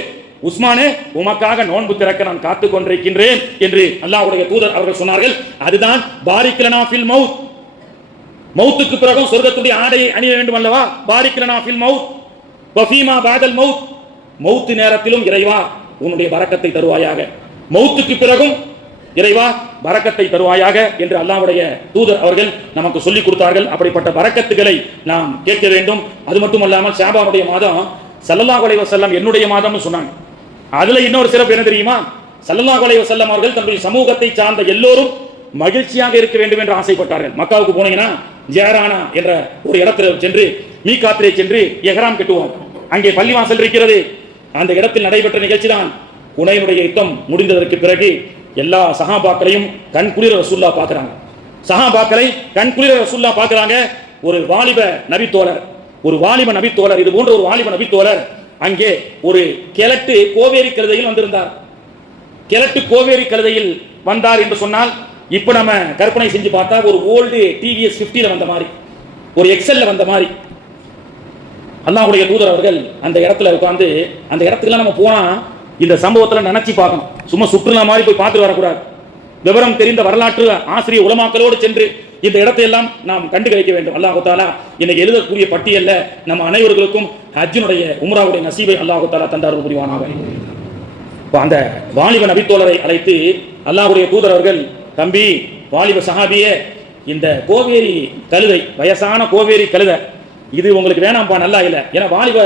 உஸ்மானே உமக்காக நோன்பு திறக்க நான் காத்துக் கொண்டிருக்கின்றேன் என்று அல்லாஹ்வுடைய தூதர் அவர்கள் சொன்னார்கள். அதுதான் பாரிக் லனா ஃபில் மவுத். மவுத்துக்கு பிறகு சொர்க்கத்துடைய ஆடையை அணிய வேண்டும் அல்லவா? பாரிக் லனா ஃபில் மவுத் வ ஃபீமா பஅதல் மவுத். மவுத் நேரத்திலும் இறைவா உன்னுடைய பரக்கத்தை தருவாயாக. மவுத்துக்கு பிறகும் இறைவா பரக்கத்தை தருவாயாக என்று அல்லாஹ்வுடைய தூதர் அவர்கள் நமக்கு சொல்லிக் கொடுத்தார்கள். அப்படிப்பட்ட பரக்கத்துகளை நாம் கேட்க வேண்டும். அது மட்டுமல்லாமல் ஷாபானுடைய மாதம் ஸல்லல்லாஹு அலைஹி வஸல்லம் என்னுடைய மாதம்னு சொன்னாங்க. அதுல இன்னொரு சிறப்பு என்ன தெரியுமா? ஸல்லல்லாஹு அலைஹி வஸல்லம் அவர்கள் தன்னுடைய சமூகத்தை சார்ந்த எல்லோரும் மகிழ்ச்சியாக இருக்க வேண்டும் என்று ஆசைப்பட்டார்கள். மக்காவுக்கு போனீங்கன்னா ஜியாரானா என்ற ஒரு இடத்துல சென்று மீகாத்திலே சென்று எஹ்ராம் கட்டுவோம். அங்கே பள்ளிவாசல் இருக்கிறது. அந்த இடத்தில் நடைபெற்ற நிகழ்ச்சி தான் ஹுனைனுடைய யுத்தம் முடிந்ததற்கு பிறகு எல்லா சஹாபாக்களையும் கண்குளிர ரசூலுல்லாஹ் பார்க்கறாங்க. சஹாபாக்களை கண்குளிர ரசூலுல்லாஹ் பார்க்கறாங்க. ஒரு வாலிப நபித்தோழர், இது போன்ற ஒரு வாலிப நபித்தோழர் அங்கே ஒரு கிழட்டு கோவேரி கழுதையில் வந்திருந்தார். கிழட்டு கோவேரி கழுதையில் வந்தார் என்று சொன்னால் இப்ப நம்ம கற்பனை செஞ்சு பார்த்தா ஒரு ஓல்டு டிவிஎஸ் 50ல வந்த மாதிரி, ஒரு எக்ஸல்ல வந்த மாதிரி அல்லாஹ்வுடைய தூதர் அவர்கள் அந்த இடத்துல உட்கார்ந்து, அந்த இடத்துக்குலாம் நம்ம போனா இந்த சம்பவத்துல நினைச்சு பார்க்கணும். சும்மா சுற்றுலா மாதிரி போய் பார்த்து வரக்கூடாது. விவரம் தெரிந்த வரலாற்று ஆசிரியர் உலமாக்களோடு சென்று இந்த இடத்தை எல்லாம் நாம் கண்டு கிடைக்க வேண்டும். அல்லாஹ் தஆலா இன்னைக்கு எழுதக்கூடிய பட்டியல்ல நம்ம அனைவர்களுக்கும் ஹஜ்ஜினுடைய உம்ராவுடைய நசீபை அல்லாஹ் தஆலா தந்தார் புரிவானாக. அந்த வாலிப நபித்தோழரை அழைத்து அல்லாஹ்வுடைய தூதர் அவர்கள், தம்பி வாலிப சஹாபியே, இந்த கோவேரி கழுதை, வயசான கோவேரி கழுதை இது உங்களுக்கு வேணாம்பா, நல்லா இல்லை. ஏன்னா வாலிப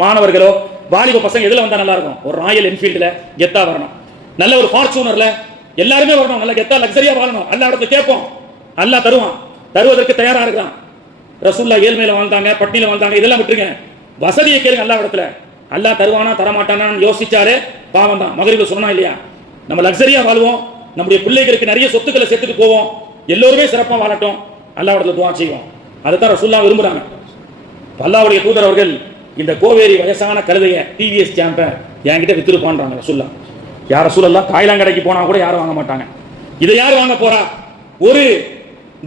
மாணவர்களோ வாலிப பசங்க எதுல வந்தா நல்லா இருக்கும்? ஒரு ராயல் என்ஃபீல்டுல கெத்தா வரணும், நல்ல ஒரு ஃபார்ச்சூனர்ல எல்லாருமே வரணும், நல்ல கெத்தா லக்ஸரியா வரணும். அல்லா இடத்துல கேட்போம், அல்லாஹ் தருவான், தருவதற்கு தயாரா இருக்கிறான். ரசூலுல்லாஹ் ஏழ்மையில வாழ்ந்தாங்க, பட்டினியில வாழ்ந்தாங்க, இதெல்லாம் விட்டுருங்க, வசதியை கேளுங்க அல்லா இடத்துல. அல்லாஹ் தருவானா தரமாட்டானான்னு யோசிச்சாலே பாவம் தான். மகரிபு சொன்னா இல்லையா, நம்ம லக்ஸரியா வாழ்வோம், நம்முடைய பிள்ளைகளுக்கு நிறைய சொத்துக்களை சேர்த்துட்டு போவோம், எல்லோருமே சிறப்பாக வாழட்டும், அல்லாஹ் இடத்துல துஆ செய்வோம். அதைத்தான் ரசூலுல்லாஹ் விரும்புறாங்க. அல்லாஹ்வுடைய தூதர் அவர்கள் இந்த கோவேரி வயசான கழுதைய டிவிஎஸ் சாம்பை என்கிட்ட வித்துருப்பான்றாங்க ரசூலுல்லாஹ். யார் ரசூலுல்லாஹ், காயிலாங்கடைக்கு போனா கூட யாரும் வாங்க மாட்டாங்க. இதை யார் வாங்க போறா? ஒரு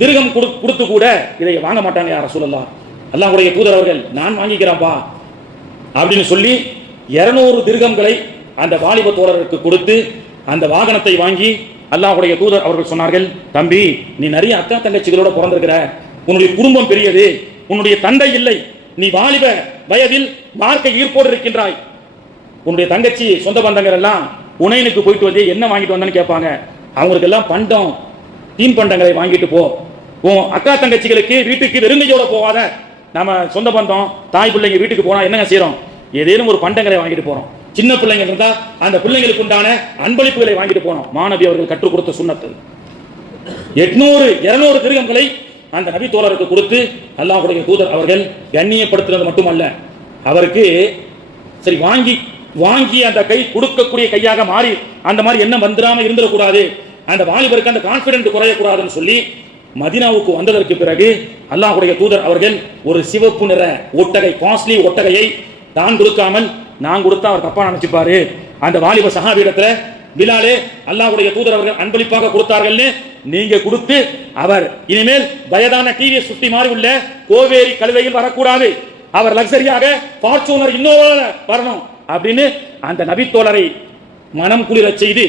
திர்கம் கொடுத்து கூட இதை வாங்க மாட்டாங்க யார் ரசூலுல்லாஹ். அல்லாஹ்வுடைய தூதர் அவர்கள், நான் வாங்கிக்கிறேன்ப்பா அப்படின்னு சொல்லி 200 திர்கம்களை அந்த வாலிப தோழருக்கு கொடுத்து அந்த வாகனத்தை வாங்கி அல்லாஹ்வுடைய தூதர் அவர்கள் சொன்னார்கள், தம்பி நீ நிறைய அக்கா தங்கச்சிகளோட பிறந்திருக்கிற, உன்னுடைய குடும்பம் பெரியது, உன்னுடைய தந்தை இல்லை, நீ வாலிப வயதில் மார்க்க ஈர்ப்போடு இருக்கின்றாய், உன்னுடைய தங்கச்சி சொந்த பந்தங்கள் எல்லாம் உனைனுக்கு போயிட்டு வந்து என்ன வாங்கிட்டு வந்தான்னு கேட்பாங்க, அவங்களுக்கு எல்லாம் பண்டம் தீன் பண்டங்களை வாங்கிட்டு போ. உன் அக்கா தங்கச்சிகளுக்கு வீட்டுக்கு வெறுங்கையோட போகாத. நம்ம சொந்த பந்தம் தாய் பிள்ளைங்க வீட்டுக்கு போனா என்னங்க செய்யறோம்? ஏதேனும் ஒரு பண்டங்களை வாங்கிட்டு போறோம். சின்ன பிள்ளைங்க இருந்தா அந்த பிள்ளைங்களுக்கு உண்டான அன்பளிப்புகளை வாங்கிட்டு போனோம். மாணவி அவர்கள் கற்றுக் கொடுத்த சுன்னத்து. 200 திர்கங்களை அந்த நபி தோழருக்கு கொடுத்து அல்லாஹ்வுடைய தூதர் அவர்கள் கண்ணியப்படுத்துறது மட்டுமல்ல, அவருக்கு சரி வாங்கி அந்த கை கொடுக்கக்கூடிய கையாக மாறி அந்த மாதிரி என்ன வந்துடாம இருந்துடக்கூடாது, அந்த வாலிபருக்கு அந்த கான்பிடன்ட் குறையக்கூடாதுன்னு சொல்லி மதீனாவுக்கு வந்ததற்கு பிறகு அல்லாஹ்வுடைய தூதர் அவர்கள் ஒரு சிவப்பு நிற ஒட்டகை, காஸ்ட்லி ஒட்டகையை தான் கொடுக்காமல் நான் கொடுத்தா அவர் தப்பா நினைச்சுப்பாரு, அந்த வாலிப சஹாபியிடத்துல பிலாலே அல்லாஹ்வுடைய தூதர் அவர்கள் அன்பளிப்பாக கொடுத்தார்கள்னு நீங்க கொடுத்து அவர் இனிமேல் வயதான டிவிஎஸ் 50 மாறி உள்ள கோவேரி கழுதையில் வரக்கூடாது, அவர் லக்ஸரியாக ஃபார்ச்சூனர் இன்னோவா வரணும் அப்படின்னு அந்த நபித்தோழரை மனம் குளிரச் செய்து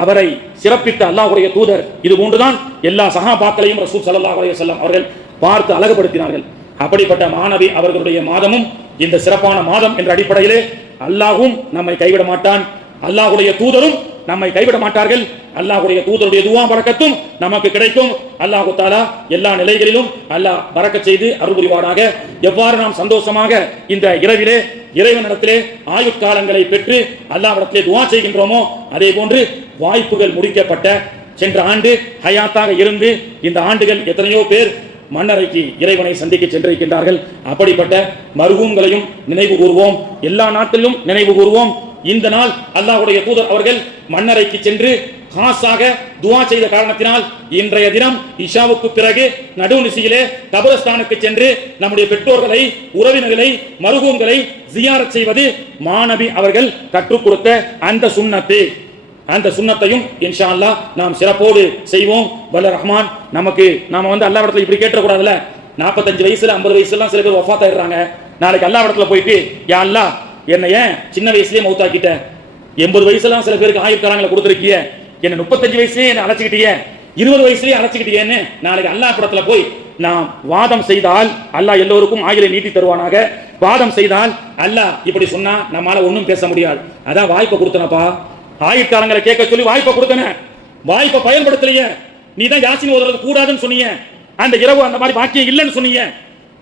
அவரை சிறப்பித்த அல்லாஹ்வுடைய தூதர் இது போன்றுதான் எல்லா சஹாபாக்களையும் ரசூல் ஸல்லல்லாஹு அலைஹி வஸல்லம் அவர்கள் பார்த்து அழகுபடுத்தினார்கள். அப்படிப்பட்ட மாணவி அவர்களுடைய மாதமும் இந்த சிறப்பான மாதம் என்ற அடிப்படையிலே அல்லாஹ்வும் நம்மை கைவிட மாட்டான், அல்லாஹ்வுடைய தூதரும் நம்மை கைவிட மாட்டார்கள். அல்லாஹ்வுடைய தூதருடைய துஆ பரக்கத்தும் நமக்கு கிடைக்கும். அல்லாஹ் தஆலா எல்லா நிலைகளிலும் அல்லாஹ் பரக்கத் செய்து அருள் புரிவானாக. எவ்வாறு நாம் சந்தோஷமாக இந்த இரவிலே இறைவனிடத்திலே ஆயுட்காலங்களை பெற்று அல்லாஹ்விடத்திலே துஆ செய்கின்றோமோ அதே போன்று வாய்ப்புகள் முடிக்கப்பட்ட சென்ற ஆண்டு ஹயாத்தாக இருந்து இந்த ஆண்டுகள் எத்தனையோ பேர் மன்னரைக்கு இறைவனை சந்திக்க சென்றிருக்கின்றார்கள். அப்படிப்பட்ட மர்ஹூம்களையும் நினைவு கூறுவோம், எல்லா நாட்டிலும் நினைவு கூறுவோம். இந்த நாள் அல்லாஹ்வுடைய தூதர் அவர்கள் மன்னரைக்கு சென்று காசாக துஆ செய்த காரணத்தினால் இன்றைய தினம் இஷாவுக்கு பிறகு நடுநிசியிலே கபரஸ்தானுக்கு சென்று நம்முடைய பெற்றோர்களை, உறவினர்களை, மர்ஹூம்களை ஜியாரத் செய்வது மாணவி அவர்கள் கற்றுக் கொடுத்த அந்த சுன்னத்து. அந்த சுன்னத்தையும் இன்ஷா அல்லாஹ் நாம் சிறப்போடு செய்வோம். வல்ல ரஹ்மான் நமக்கு நாம அல்லாஹ் இடத்துல இப்படி கேட்டக்கூடாதுல்ல. 45 வயசுல 50 வயசுல சில பேர் வஃபாத் ஆயிடுறாங்க. நாளைக்கு அல்லாஹ் இடத்துல போயிட்டு யா அல்லாஹ் என்ன ஏன் சின்ன வயசுலயே மௌத்தாக்கிட்ட, 80 வயசுலாம் சில பேருக்கு ஆயுட்காலங்களை கொடுத்துருக்கிய, என்ன 35 வயசுலயே என்ன அழைச்சிக்கிட்டிய, 20 வயசுலயே அழைச்சிக்கிட்டியன்னு நாளைக்கு அல்லாஹ் இடத்துல போய் நாம் வாதம் செய்தால் அல்லாஹ் எல்லோருக்கும் ஆயுளை நீட்டி தருவானாக. வாதம் செய்தால் அல்லாஹ் இப்படி சொன்னா நம்மால ஒன்றும் பேச முடியாது. அதான் வாய்ப்பை கொடுத்தனப்பா, ஆயுட்காலங்களை கேட்க சொல்லி வாய்ப்பை கொடுத்தன. வாய்ப்பை பயன்படுத்தலையே. நீ தான் யாசின் ஓதுறது கூடாதுன்னு சொன்னீங்க, அந்த இரவு அந்த மாதிரி பாக்கியம் இல்லைன்னு சொன்னீங்க.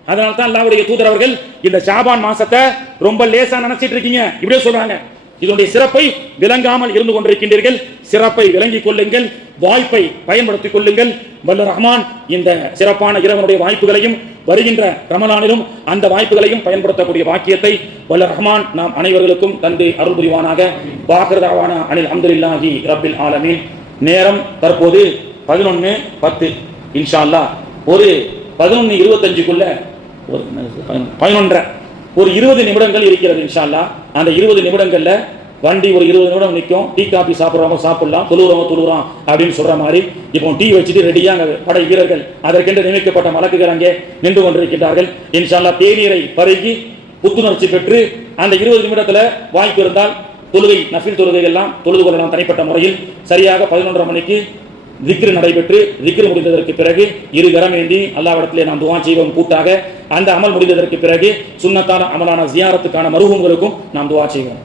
அதனால தான் அல்லாஹ்வுடைய தூதர் அவர்கள் இந்த ஷாபான் மாசத்தை ரொம்ப லேசா நினைச்சிட்டு இருக்கீங்க இப்படியே சொல்றாங்க. இதனுடைய சிறப்பை விளங்காமல் இருந்து கொண்டிருக்கின்றீர்கள். சிறப்பை விளங்கிக் கொள்ளுங்கள், வாய்ப்பை பயன்படுத்திக் கொள்ளுங்கள். வல்ல ரஹ்மான் இந்த சிறப்பான இரவனுடைய வாய்ப்புகளையும் வருகின்ற ரமலானிலும் அந்த வாய்ப்புகளையும் பயன்படுத்தக்கூடிய வாக்கியத்தை வல்ல ரஹ்மான் நாம் அனைவர்களுக்கும் தந்து அருள் புரிவானாக. வாஹிர் அனில் அல்ஹம்துலில்லாஹி ரப்பில் ஆலமீன். நேரம் தற்போது 11:10 இன்ஷா அல்லாஹ். ஒரு 11:25க்குள்ள ஒரு 11:30 ஒரு 20 நிமிடங்கள் இருக்கிறது இன்ஷா அல்லாஹ். அந்த 20 நிமிடங்கள்ல வண்டி ஒரு 20 நிமிடம் நிற்கும். டீ காபி சாப்பிட்றவங்க சாப்பிடலாம், தொழுகிறோம் அப்படின்னு சொல்ற மாதிரி இப்போ டீ வச்சுட்டு ரெடியாக படை வீரர்கள் அதற்கென்று நியமிக்கப்பட்ட மலக்குகள் அங்கே நின்று கொண்டிருக்கிறார்கள். இன்ஷா அல்லாஹ் தேநீரை பருகி புத்துணர்ச்சி பெற்று அந்த 20 நிமிடத்துல வாய்ப்பு இருந்தால் தொழுகை நஃபில் தொழுகை எல்லாம் தொழுது கொள்ளலாம். தனிப்பட்ட முறையில் சரியாக 11:30 மணிக்கு திக்ர் நடைபெற்று திக்ர் முடிந்ததற்கு பிறகு இரு கரம் ஏந்தி அல்லாஹ்விடத்திலே நாம் துஆ செய்வோம் கூட்டாக. அந்த அமல் முடிந்ததற்கு பிறகு சுன்னத்தான அமலான ஜியாரத்துக்கான மருஹூம்களுக்கும் நாம் துஆ செய்வோம்.